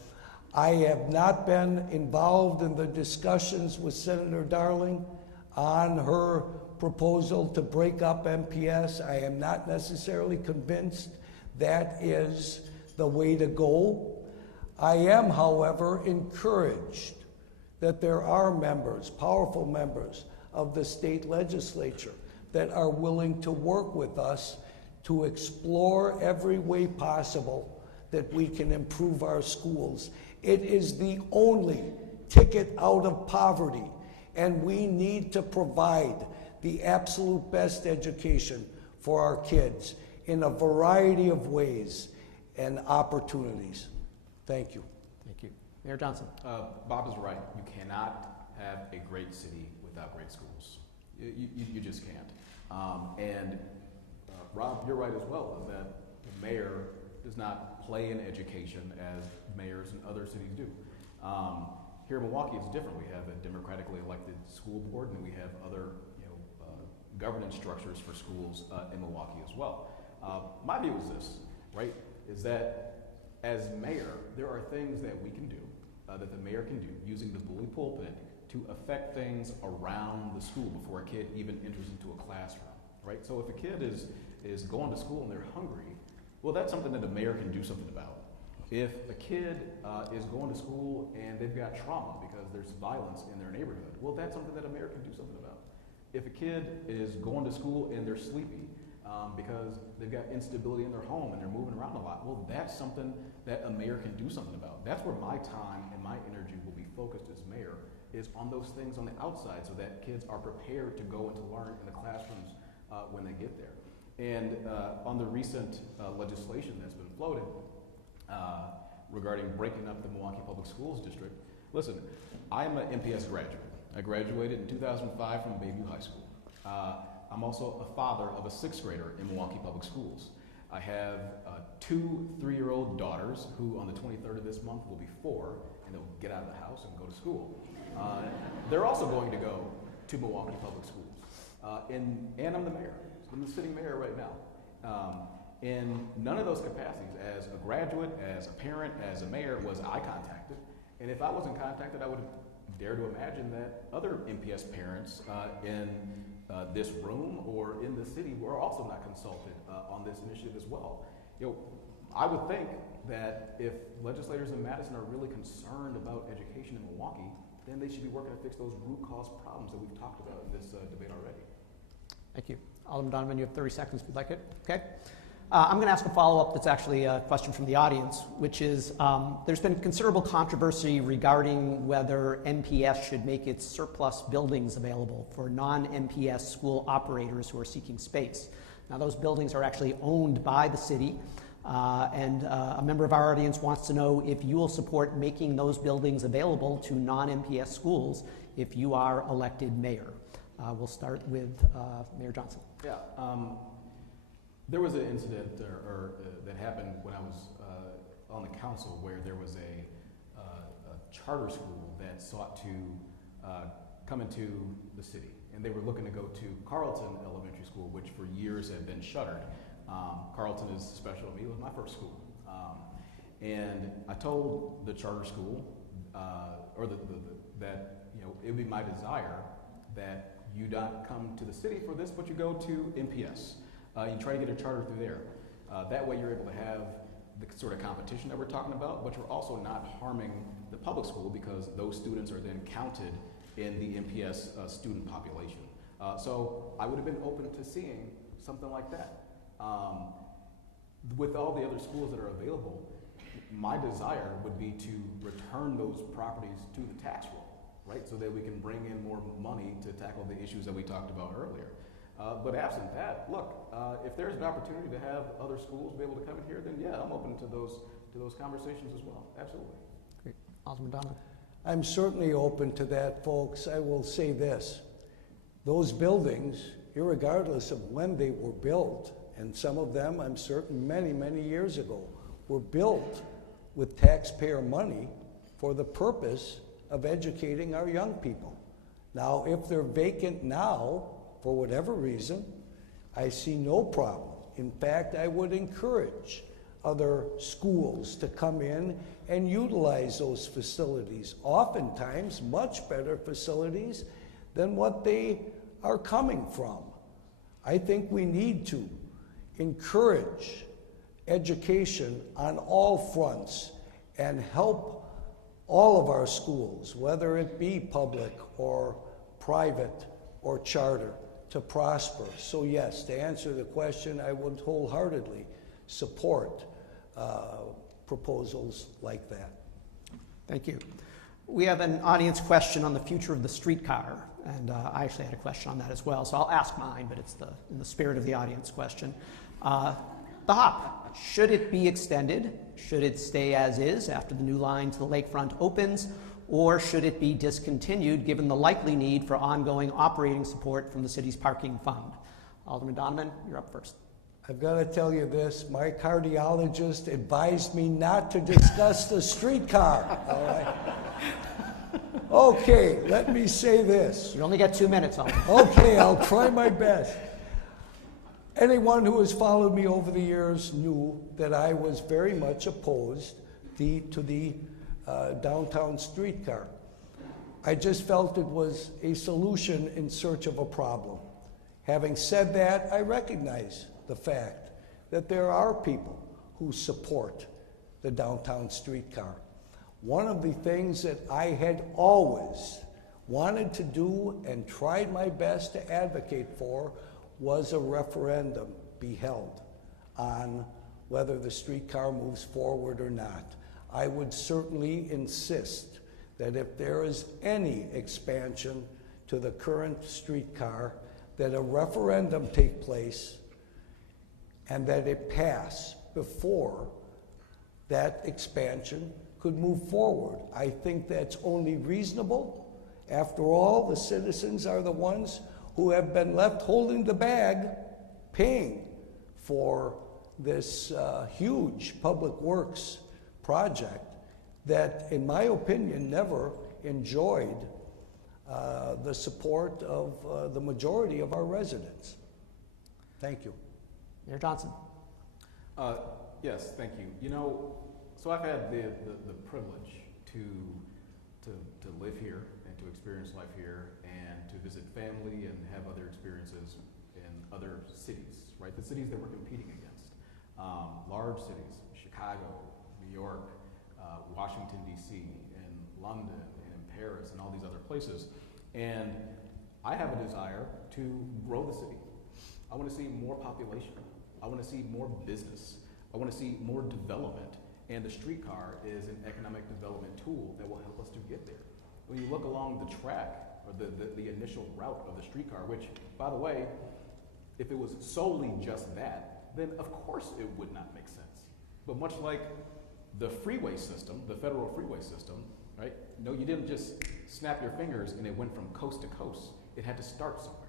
I have not been involved in the discussions with Senator Darling on her proposal to break up MPS. I am not necessarily convinced that is the way to go. I am, however, encouraged that there are members, powerful members of the state legislature that are willing to work with us to explore every way possible that we can improve our schools. It is the only ticket out of poverty, and we need to provide the absolute best education for our kids in a variety of ways and opportunities. Thank you. Thank you. Mayor Johnson. Bob is right. You cannot have a great city without great schools. You just can't. Rob, you're right as well, is that the mayor does not play in education as mayors in other cities do. Here in Milwaukee, it's different. We have a democratically elected school board, and we have other governance structures for schools in Milwaukee as well. My view is this, right, is that as mayor, there are things that we can do, that the mayor can do, using the bully pulpit to affect things around the school before a kid even enters into a classroom, right? So if a kid is going to school and they're hungry, well, that's something that the mayor can do something about. If a kid is going to school and they've got trauma because there's violence in their neighborhood, well, that's something that a mayor can do something about. If a kid is going to school and they're sleepy because they've got instability in their home and they're moving around a lot, well, that's something that a mayor can do something about. That's where my time and my energy will be focused as mayor, is on those things on the outside so that kids are prepared to go and to learn in the classrooms when they get there. And on the recent legislation that's been floated regarding breaking up the Milwaukee Public Schools District, listen, I'm an MPS graduate. I graduated in 2005 from Bayview High School. I'm also a father of a 6th grader in Milwaukee Public Schools. I have 2 3-year-old daughters who on the 23rd of this month will be 4, and they'll get out of the house and go to school. They're also going to go to Milwaukee Public Schools. And I'm the mayor. I'm the sitting mayor right now. In none of those capacities, as a graduate, as a parent, as a mayor, was I contacted. And if I wasn't contacted, I would dare to imagine that other MPS parents in this room or in the city were also not consulted on this initiative as well. I would think that if legislators in Madison are really concerned about education in Milwaukee, then they should be working to fix those root cause problems that we've talked about in this debate already. Thank you. Alderman Donovan, you have 30 seconds if you'd like it. Okay. I'm going to ask a follow-up that's actually a question from the audience, which is there's been considerable controversy regarding whether MPS should make its surplus buildings available for non-MPS school operators who are seeking space. Now, those buildings are actually owned by the city, and a member of our audience wants to know if you will support making those buildings available to non-MPS schools if you are elected mayor. We'll start with Mayor Johnson. Yeah. There was an incident that happened when I was on the council where there was a charter school that sought to come into the city. And they were looking to go to Carlton Elementary School, which for years had been shuttered. Carlton is special to me. It was my first school. And I told the charter school, that it would be my desire that you not come to the city for this, but you go to MPS. You try to get a charter through there. That way you're able to have the sort of competition that we're talking about, but you're also not harming the public school because those students are then counted in the MPS student population. So I would have been open to seeing something like that. With all the other schools that are available, my desire would be to return those properties to the tax roll, right? So that we can bring in more money to tackle the issues that we talked about earlier. But absent that, look, if there's an opportunity to have other schools be able to come in here, then yeah, I'm open to those conversations as well. Absolutely. Great. Alderman Donovan. I'm certainly open to that, folks. I will say this. Those buildings, irregardless of when they were built, and some of them, I'm certain, many, many years ago, were built with taxpayer money for the purpose of educating our young people. Now, if they're vacant now, for whatever reason, I see no problem. In fact, I would encourage other schools to come in and utilize those facilities, oftentimes much better facilities than what they are coming from. I think we need to encourage education on all fronts and help all of our schools, whether it be public or private or charter, to prosper. So yes, to answer the question, I would wholeheartedly support proposals like that. Thank you. We have an audience question on the future of the streetcar, and I actually had a question on that as well, so I'll ask mine, but it's in the spirit of the audience question. The hop, should it be extended? Should it stay as is after the new line to the lakefront opens? Or should it be discontinued given the likely need for ongoing operating support from the city's parking fund? Alderman Donovan, you're up first. I've got to tell you this, my cardiologist advised me not to discuss the streetcar. All right. Okay, let me say this. You only get 2 minutes, Alderman. Okay, I'll try my best. Anyone who has followed me over the years knew that I was very much opposed to the downtown streetcar. I just felt it was a solution in search of a problem. Having said that, I recognize the fact that there are people who support the downtown streetcar. One of the things that I had always wanted to do and tried my best to advocate for was a referendum be held on whether the streetcar moves forward or not. I would certainly insist that if there is any expansion to the current streetcar, that a referendum take place and that it pass before that expansion could move forward. I think that's only reasonable. After all, the citizens are the ones who have been left holding the bag, paying for this huge public works project that, in my opinion, never enjoyed the support of the majority of our residents. Thank you. Mayor Johnson. Yes, thank you. So I've had the privilege to live here and to experience life here and to visit family and have other experiences in other cities, right? The cities that we're competing against. Large cities, Chicago, New York, Washington, D.C., and London, and Paris, and all these other places. And I have a desire to grow the city. I want to see more population. I want to see more business. I want to see more development. And the streetcar is an economic development tool that will help us to get there. When you look along the track, or the initial route of the streetcar, which, by the way, if it was solely just that, then of course it would not make sense. But much like the freeway system, the federal freeway system, right? No, you didn't just snap your fingers and it went from coast to coast. It had to start somewhere.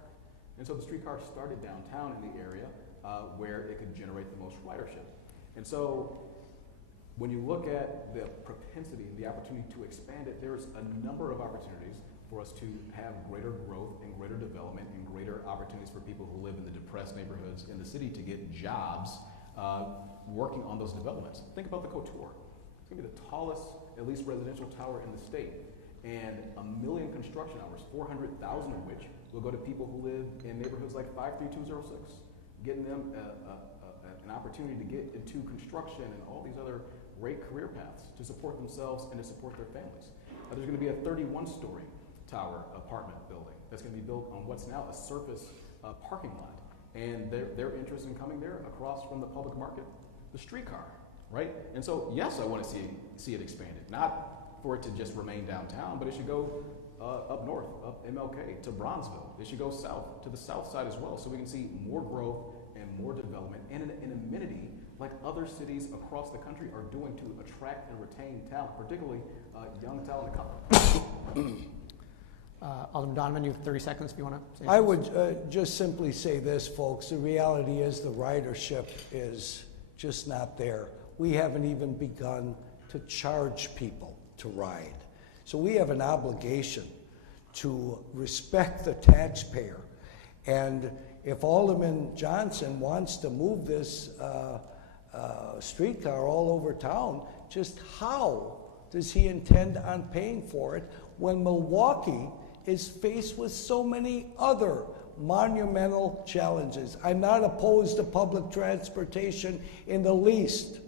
And so the streetcar started downtown in the area where it could generate the most ridership. And so When you look at the propensity and the opportunity to expand it, there's a number of opportunities for us to have greater growth and greater development and greater opportunities for people who live in the depressed neighborhoods in the city to get jobs working on those developments. Think about the Couture. It's going to be the tallest, at least residential tower in the state, and 1 million construction hours, 400,000 of which will go to people who live in neighborhoods like 53206, getting them an opportunity to get into construction and all these other great career paths to support themselves and to support their families. There's going to be a 31-story tower apartment building that's going to be built on what's now a surface parking lot. And they're interested in coming there across from the public market, the Streetcar, right? And so, yes, I want to see it expanded, not for it to just remain downtown, but it should go up north, up MLK to Bronzeville. It should go south to the south side as well, so we can see more growth and more development and an amenity like other cities across the country are doing to attract and retain talent, particularly young talent and college. Alderman Donovan, you have 30 seconds if you want to say I would just simply say this, folks. The reality is the ridership is just not there. We haven't even begun to charge people to ride. So we have an obligation to respect the taxpayer. And if Alderman Johnson wants to move this streetcar all over town, just how does he intend on paying for it when Milwaukee is faced with so many other monumental challenges? I'm not opposed to public transportation in the least,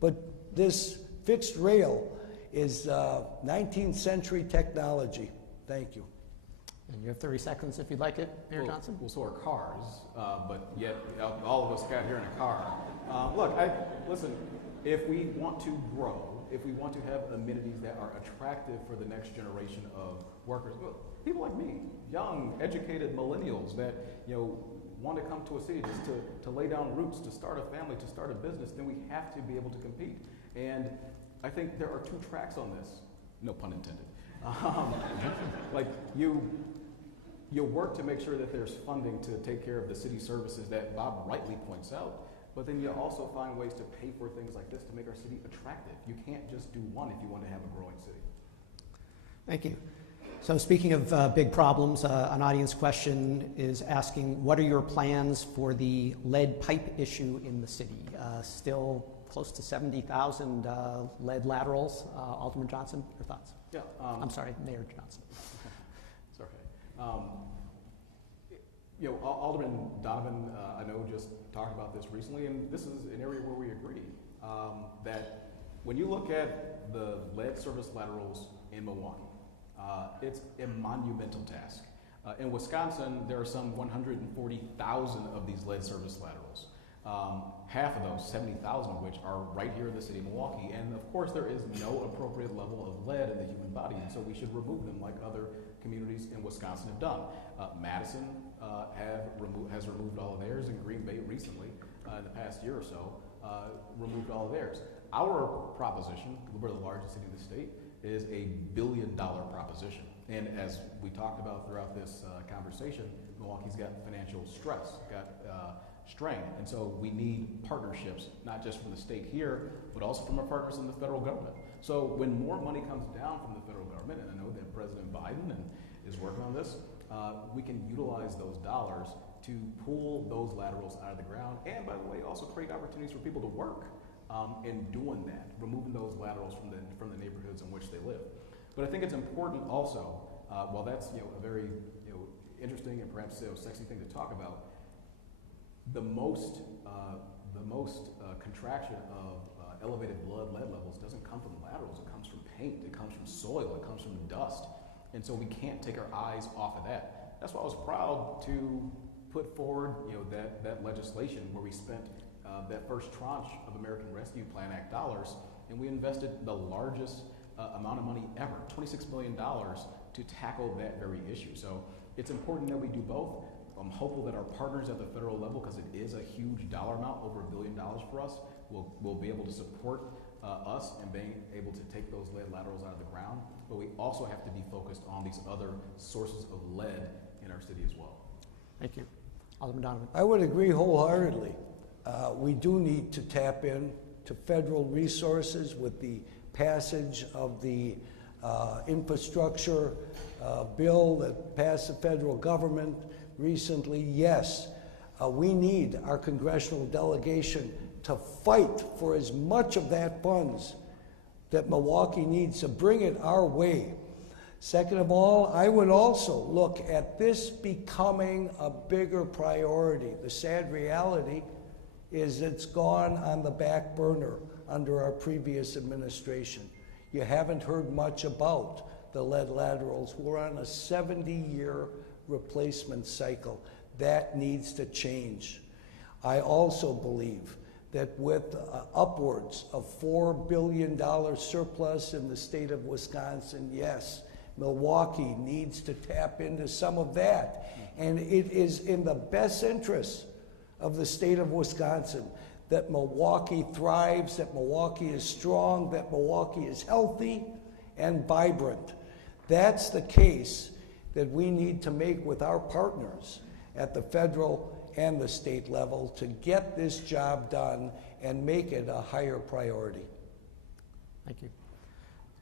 but this fixed rail is 19th century technology. Thank you. And you have 30 seconds if you'd like it, Mayor Johnson. Well, so are cars, but yet all of us got here in a car. Listen, if we want to grow, if we want to have amenities that are attractive for the next generation of workers, people like me, young, educated millennials that want to come to a city just to lay down roots, to start a family, to start a business, then we have to be able to compete. And I think there are two tracks on this, no pun intended. Like you work to make sure that there's funding to take care of the city services that Bob rightly points out, but then you also find ways to pay for things like this to make our city attractive. You can't just do one if you want to have a growing city. Thank you. So speaking of big problems, an audience question is asking, what are your plans for the lead pipe issue in the city? Still close to 70,000 lead laterals. Alderman Johnson, your thoughts? Yeah. I'm sorry, Mayor Johnson. It's okay. Alderman Donovan, I know, just talked about this recently, and this is an area where we agree that when you look at the lead service laterals in Milwaukee, it's a monumental task. In Wisconsin, there are some 140,000 of these lead service laterals. Half of those, 70,000 of which, are right here in the city of Milwaukee. And of course, there is no appropriate level of lead in the human body, and so we should remove them like other communities in Wisconsin have done. Madison has removed all of theirs, and Green Bay recently, in the past year or so, removed all of theirs. Our proposition, we're the largest city in the state, is a $1 billion proposition. And as we talked about throughout this conversation, Milwaukee's got financial stress, got strain, and so we need partnerships, not just from the state here, but also from our partners in the federal government. So when more money comes down from the federal government, and I know that President Biden is working on this, we can utilize those dollars to pull those laterals out of the ground, and by the way, also create opportunities for people to work in doing that, removing those laterals from the neighborhoods in which they live. But I think it's important also, while that's a very interesting and perhaps sexy thing to talk about, the most contraction of elevated blood lead levels doesn't come from laterals. It comes from paint. It comes from soil. It comes from dust. And so we can't take our eyes off of that. That's why I was proud to put forward that legislation where we spent that first tranche of American Rescue Plan Act dollars, and we invested the largest amount of money ever, $26 million, to tackle that very issue. So it's important that we do both. I'm hopeful that our partners at the federal level, because it is a huge dollar amount, over $1 billion for us, will be able to support us in being able to take those lead laterals out of the ground. But we also have to be focused on these other sources of lead in our city as well. Thank you. Alderman Donovan. I would agree wholeheartedly. We do need to tap in to federal resources with the passage of the infrastructure bill that passed the federal government recently. Yes, we need our congressional delegation to fight for as much of that funds that Milwaukee needs to bring it our way. Second of all, I would also look at this becoming a bigger priority. The sad reality is it's gone on the back burner under our previous administration. You haven't heard much about the lead laterals. We're on a 70-year replacement cycle. That needs to change. I also believe that with upwards of $4 billion surplus in the state of Wisconsin, yes, Milwaukee needs to tap into some of that. And it is in the best interest of the state of Wisconsin that Milwaukee thrives, that Milwaukee is strong, that Milwaukee is healthy and vibrant. That's the case that we need to make with our partners at the federal and the state level to get this job done and make it a higher priority. Thank you.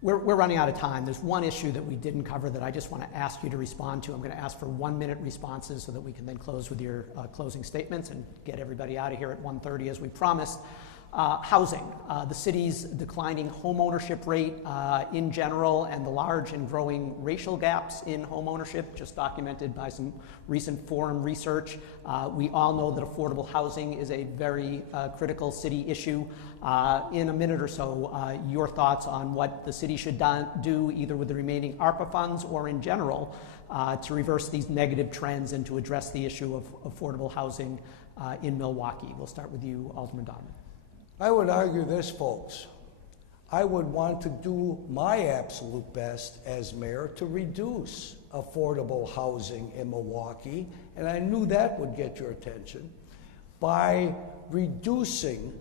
We're running out of time. There's one issue that we didn't cover that I just want to ask you to respond to. I'm going to ask for 1-minute responses so that we can then close with your closing statements and get everybody out of here at 1:30 as we promised. Housing, the city's declining home ownership rate in general, and the large and growing racial gaps in home ownership, just documented by some recent forum research. We all know that affordable housing is a very critical city issue. In a minute or so, your thoughts on what the city should do, either with the remaining ARPA funds or in general, to reverse these negative trends and to address the issue of affordable housing in Milwaukee. We'll start with you, Alderman Donovan. I would argue this, folks. I would want to do my absolute best as mayor to reduce affordable housing in Milwaukee, and I knew that would get your attention, by reducing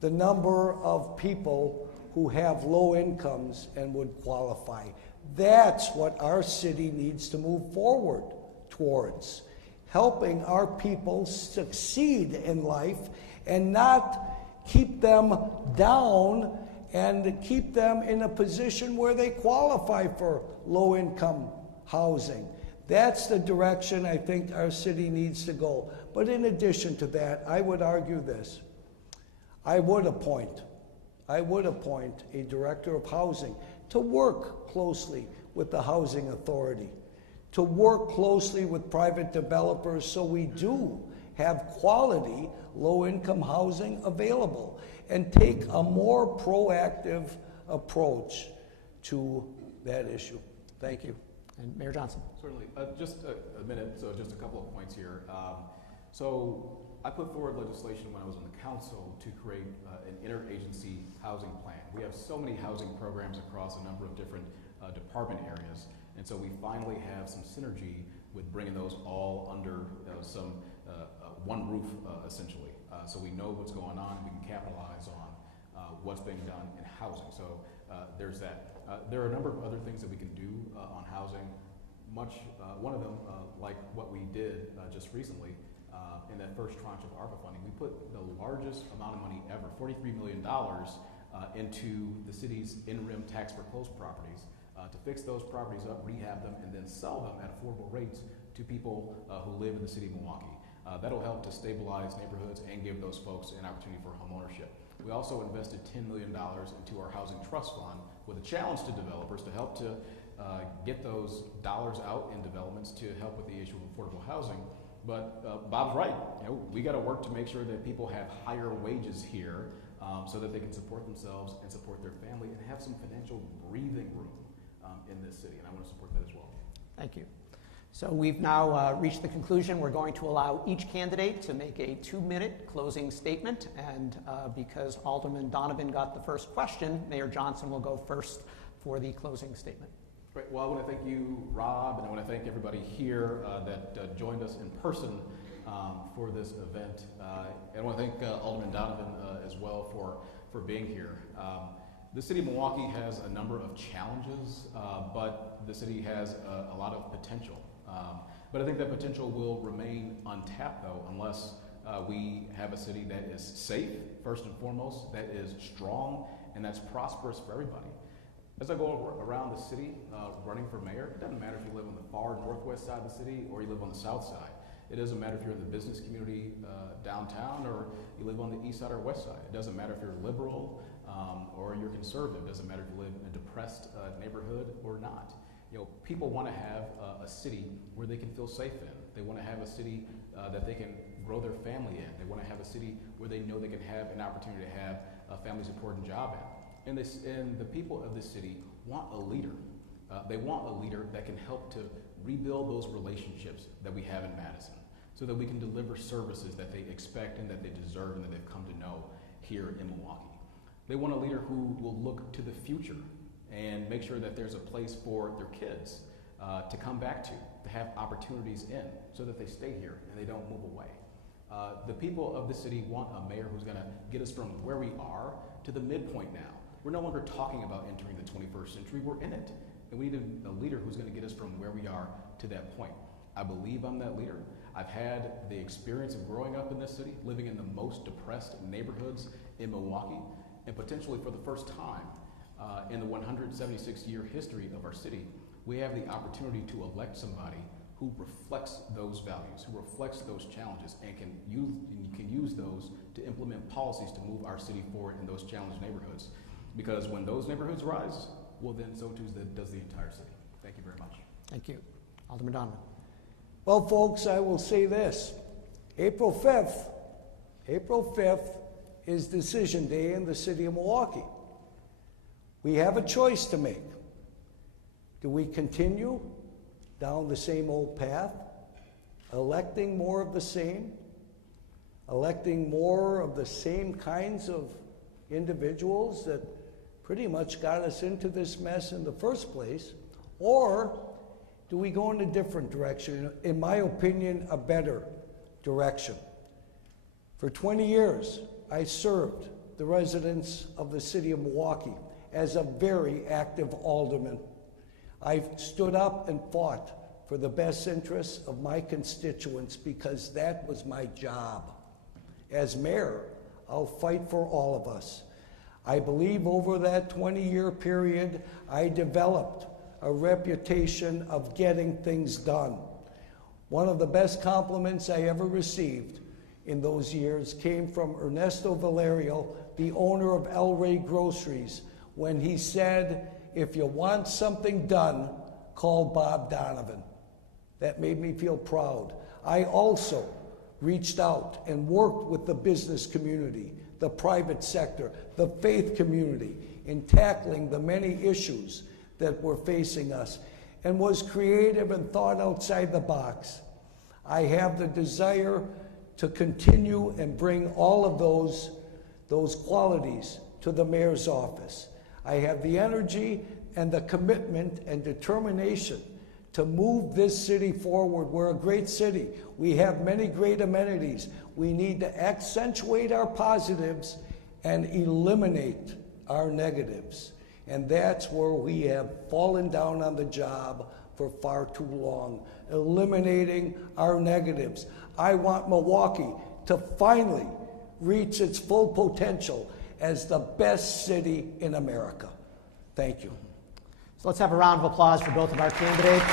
the number of people who have low incomes and would qualify. That's what our city needs to move forward towards, helping our people succeed in life and not keep them down and keep them in a position where they qualify for low-income housing. That's the direction I think our city needs to go. But in addition to that, I would argue this. I would appoint a director of housing to work closely with the housing authority, to work closely with private developers so we do have quality low-income housing available, and take a more proactive approach to that issue. Thank you. And Mayor Johnson. Certainly. Just a minute, so just a couple of points here. So I put forward legislation when I was on the council to create an interagency housing plan. We have so many housing programs across a number of different department areas, and so we finally have some synergy with bringing those all under some one roof, essentially. So we know what's going on, we can capitalize on what's being done in housing. So there's that. There are a number of other things that we can do on housing. One of them, like what we did just recently in that first tranche of ARPA funding, we put the largest amount of money ever, $43 million, into the city's in-rim tax foreclosed properties to fix those properties up, rehab them, and then sell them at affordable rates to people who live in the city of Milwaukee. That'll help to stabilize neighborhoods and give those folks an opportunity for home ownership. We also invested $10 million into our housing trust fund with a challenge to developers to help to get those dollars out in developments to help with the issue of affordable housing. But Bob's right. We got to work to make sure that people have higher wages here so that they can support themselves and support their family and have some financial breathing room in this city. And I want to support that as well. Thank you. So we've now reached the conclusion. We're going to allow each candidate to make a 2-minute closing statement. And because Alderman Donovan got the first question, Mayor Johnson will go first for the closing statement. Great. Well, I want to thank you, Rob, and I want to thank everybody here that joined us in person for this event. And I want to thank Alderman Donovan as well for being here. The city of Milwaukee has a number of challenges, but the city has a lot of potential. But I think that potential will remain untapped, though, unless We have a city that is safe, first and foremost, that is strong, and that's prosperous for everybody. As I go around the city running for mayor, it doesn't matter if you live on the far northwest side of the city or you live on the south side. It doesn't matter if you're in the business community downtown or you live on the east side or west side. It doesn't matter if you're liberal or you're conservative. It doesn't matter if you live in a depressed neighborhood or not. You know, people want to have a city where they can feel safe in. They want to have a city that they can grow their family in. They want to have a city where they know they can have an opportunity to have a family support and job in. And the people of this city want a leader. They want a leader that can help to rebuild those relationships that we have in Madison so that we can deliver services that they expect and that they deserve and that they've come to know here in Milwaukee. They want a leader who will look to the future and make sure that there's a place for their kids to come back to have opportunities in so that they stay here and they don't move away. The people of the city want a mayor who's going to get us from where we are to the midpoint now. We're no longer talking about entering the 21st century, we're in it. And we need a leader who's going to get us from where we are to that point. I believe I'm that leader. I've had the experience of growing up in this city, living in the most depressed neighborhoods in Milwaukee, and potentially for the first time in the 176-year history of our city, we have the opportunity to elect somebody who reflects those values, who reflects those challenges, and can use those to implement policies to move our city forward in those challenged neighborhoods. Because when those neighborhoods rise, well then so too does the entire city. Thank you very much. Thank you. Alderman Donovan. Well, folks, I will say this. April 5th is decision day in the city of Milwaukee. We have a choice to make. Do we continue down the same old path, electing more of the same, electing more of the same kinds of individuals that pretty much got us into this mess in the first place, or do we go in a different direction? In my opinion, a better direction. For 20 years, I served the residents of the city of Milwaukee as a very active alderman. I've stood up and fought for the best interests of my constituents because that was my job. As mayor, I'll fight for all of us. I believe over that 20-year period, I developed a reputation of getting things done. One of the best compliments I ever received in those years came from Ernesto Valerio, the owner of El Rey Groceries, when he said, "If you want something done, call Bob Donovan." That made me feel proud. I also reached out and worked with the business community, the private sector, the faith community in tackling the many issues that were facing us, and was creative and thought outside the box. I have the desire to continue and bring all of those qualities to the mayor's office. I have the energy and the commitment and determination to move this city forward. We're a great city. We have many great amenities. We need to accentuate our positives and eliminate our negatives. And that's where we have fallen down on the job for far too long, eliminating our negatives. I want Milwaukee to finally reach its full potential as the best city in America. Thank you. So let's have a round of applause for both of our candidates.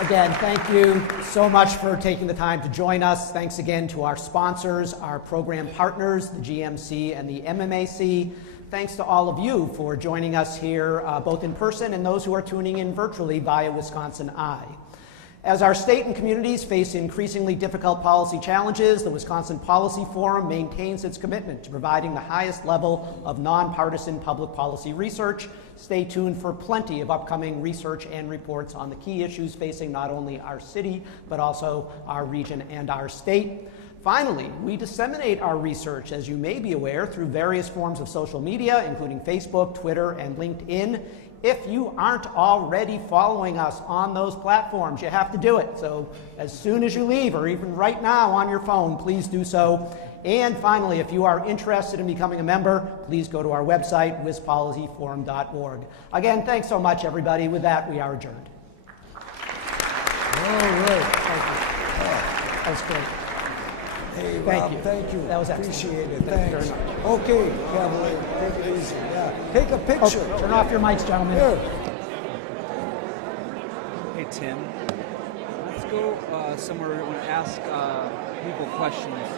Again, thank you so much for taking the time to join us. Thanks again to our sponsors, our program partners, the GMC and the MMAC. Thanks to all of you for joining us here, both in person and those who are tuning in virtually via Wisconsin Eye. As our state and communities face increasingly difficult policy challenges, the Wisconsin Policy Forum maintains its commitment to providing the highest level of nonpartisan public policy research. Stay tuned for plenty of upcoming research and reports on the key issues facing not only our city, but also our region and our state. Finally, we disseminate our research, as you may be aware, through various forms of social media, including Facebook, Twitter, and LinkedIn. If you aren't already following us on those platforms, you have to do it. So as soon as you leave, or even right now on your phone, please do so. And finally, if you are interested in becoming a member, please go to our website, wispolicyforum.org. Again, thanks so much, everybody. With that, we are adjourned. All right. That was great. Hey, Thank Rob, you. thank you. That was excellent. Appreciate it. Thank you Thanks. very much. Okay, Cavalier, take it easy. Yeah. Take a picture. Oh, turn off your mics, gentlemen. Here. Hey, Tim. Let's go somewhere we want to ask people questions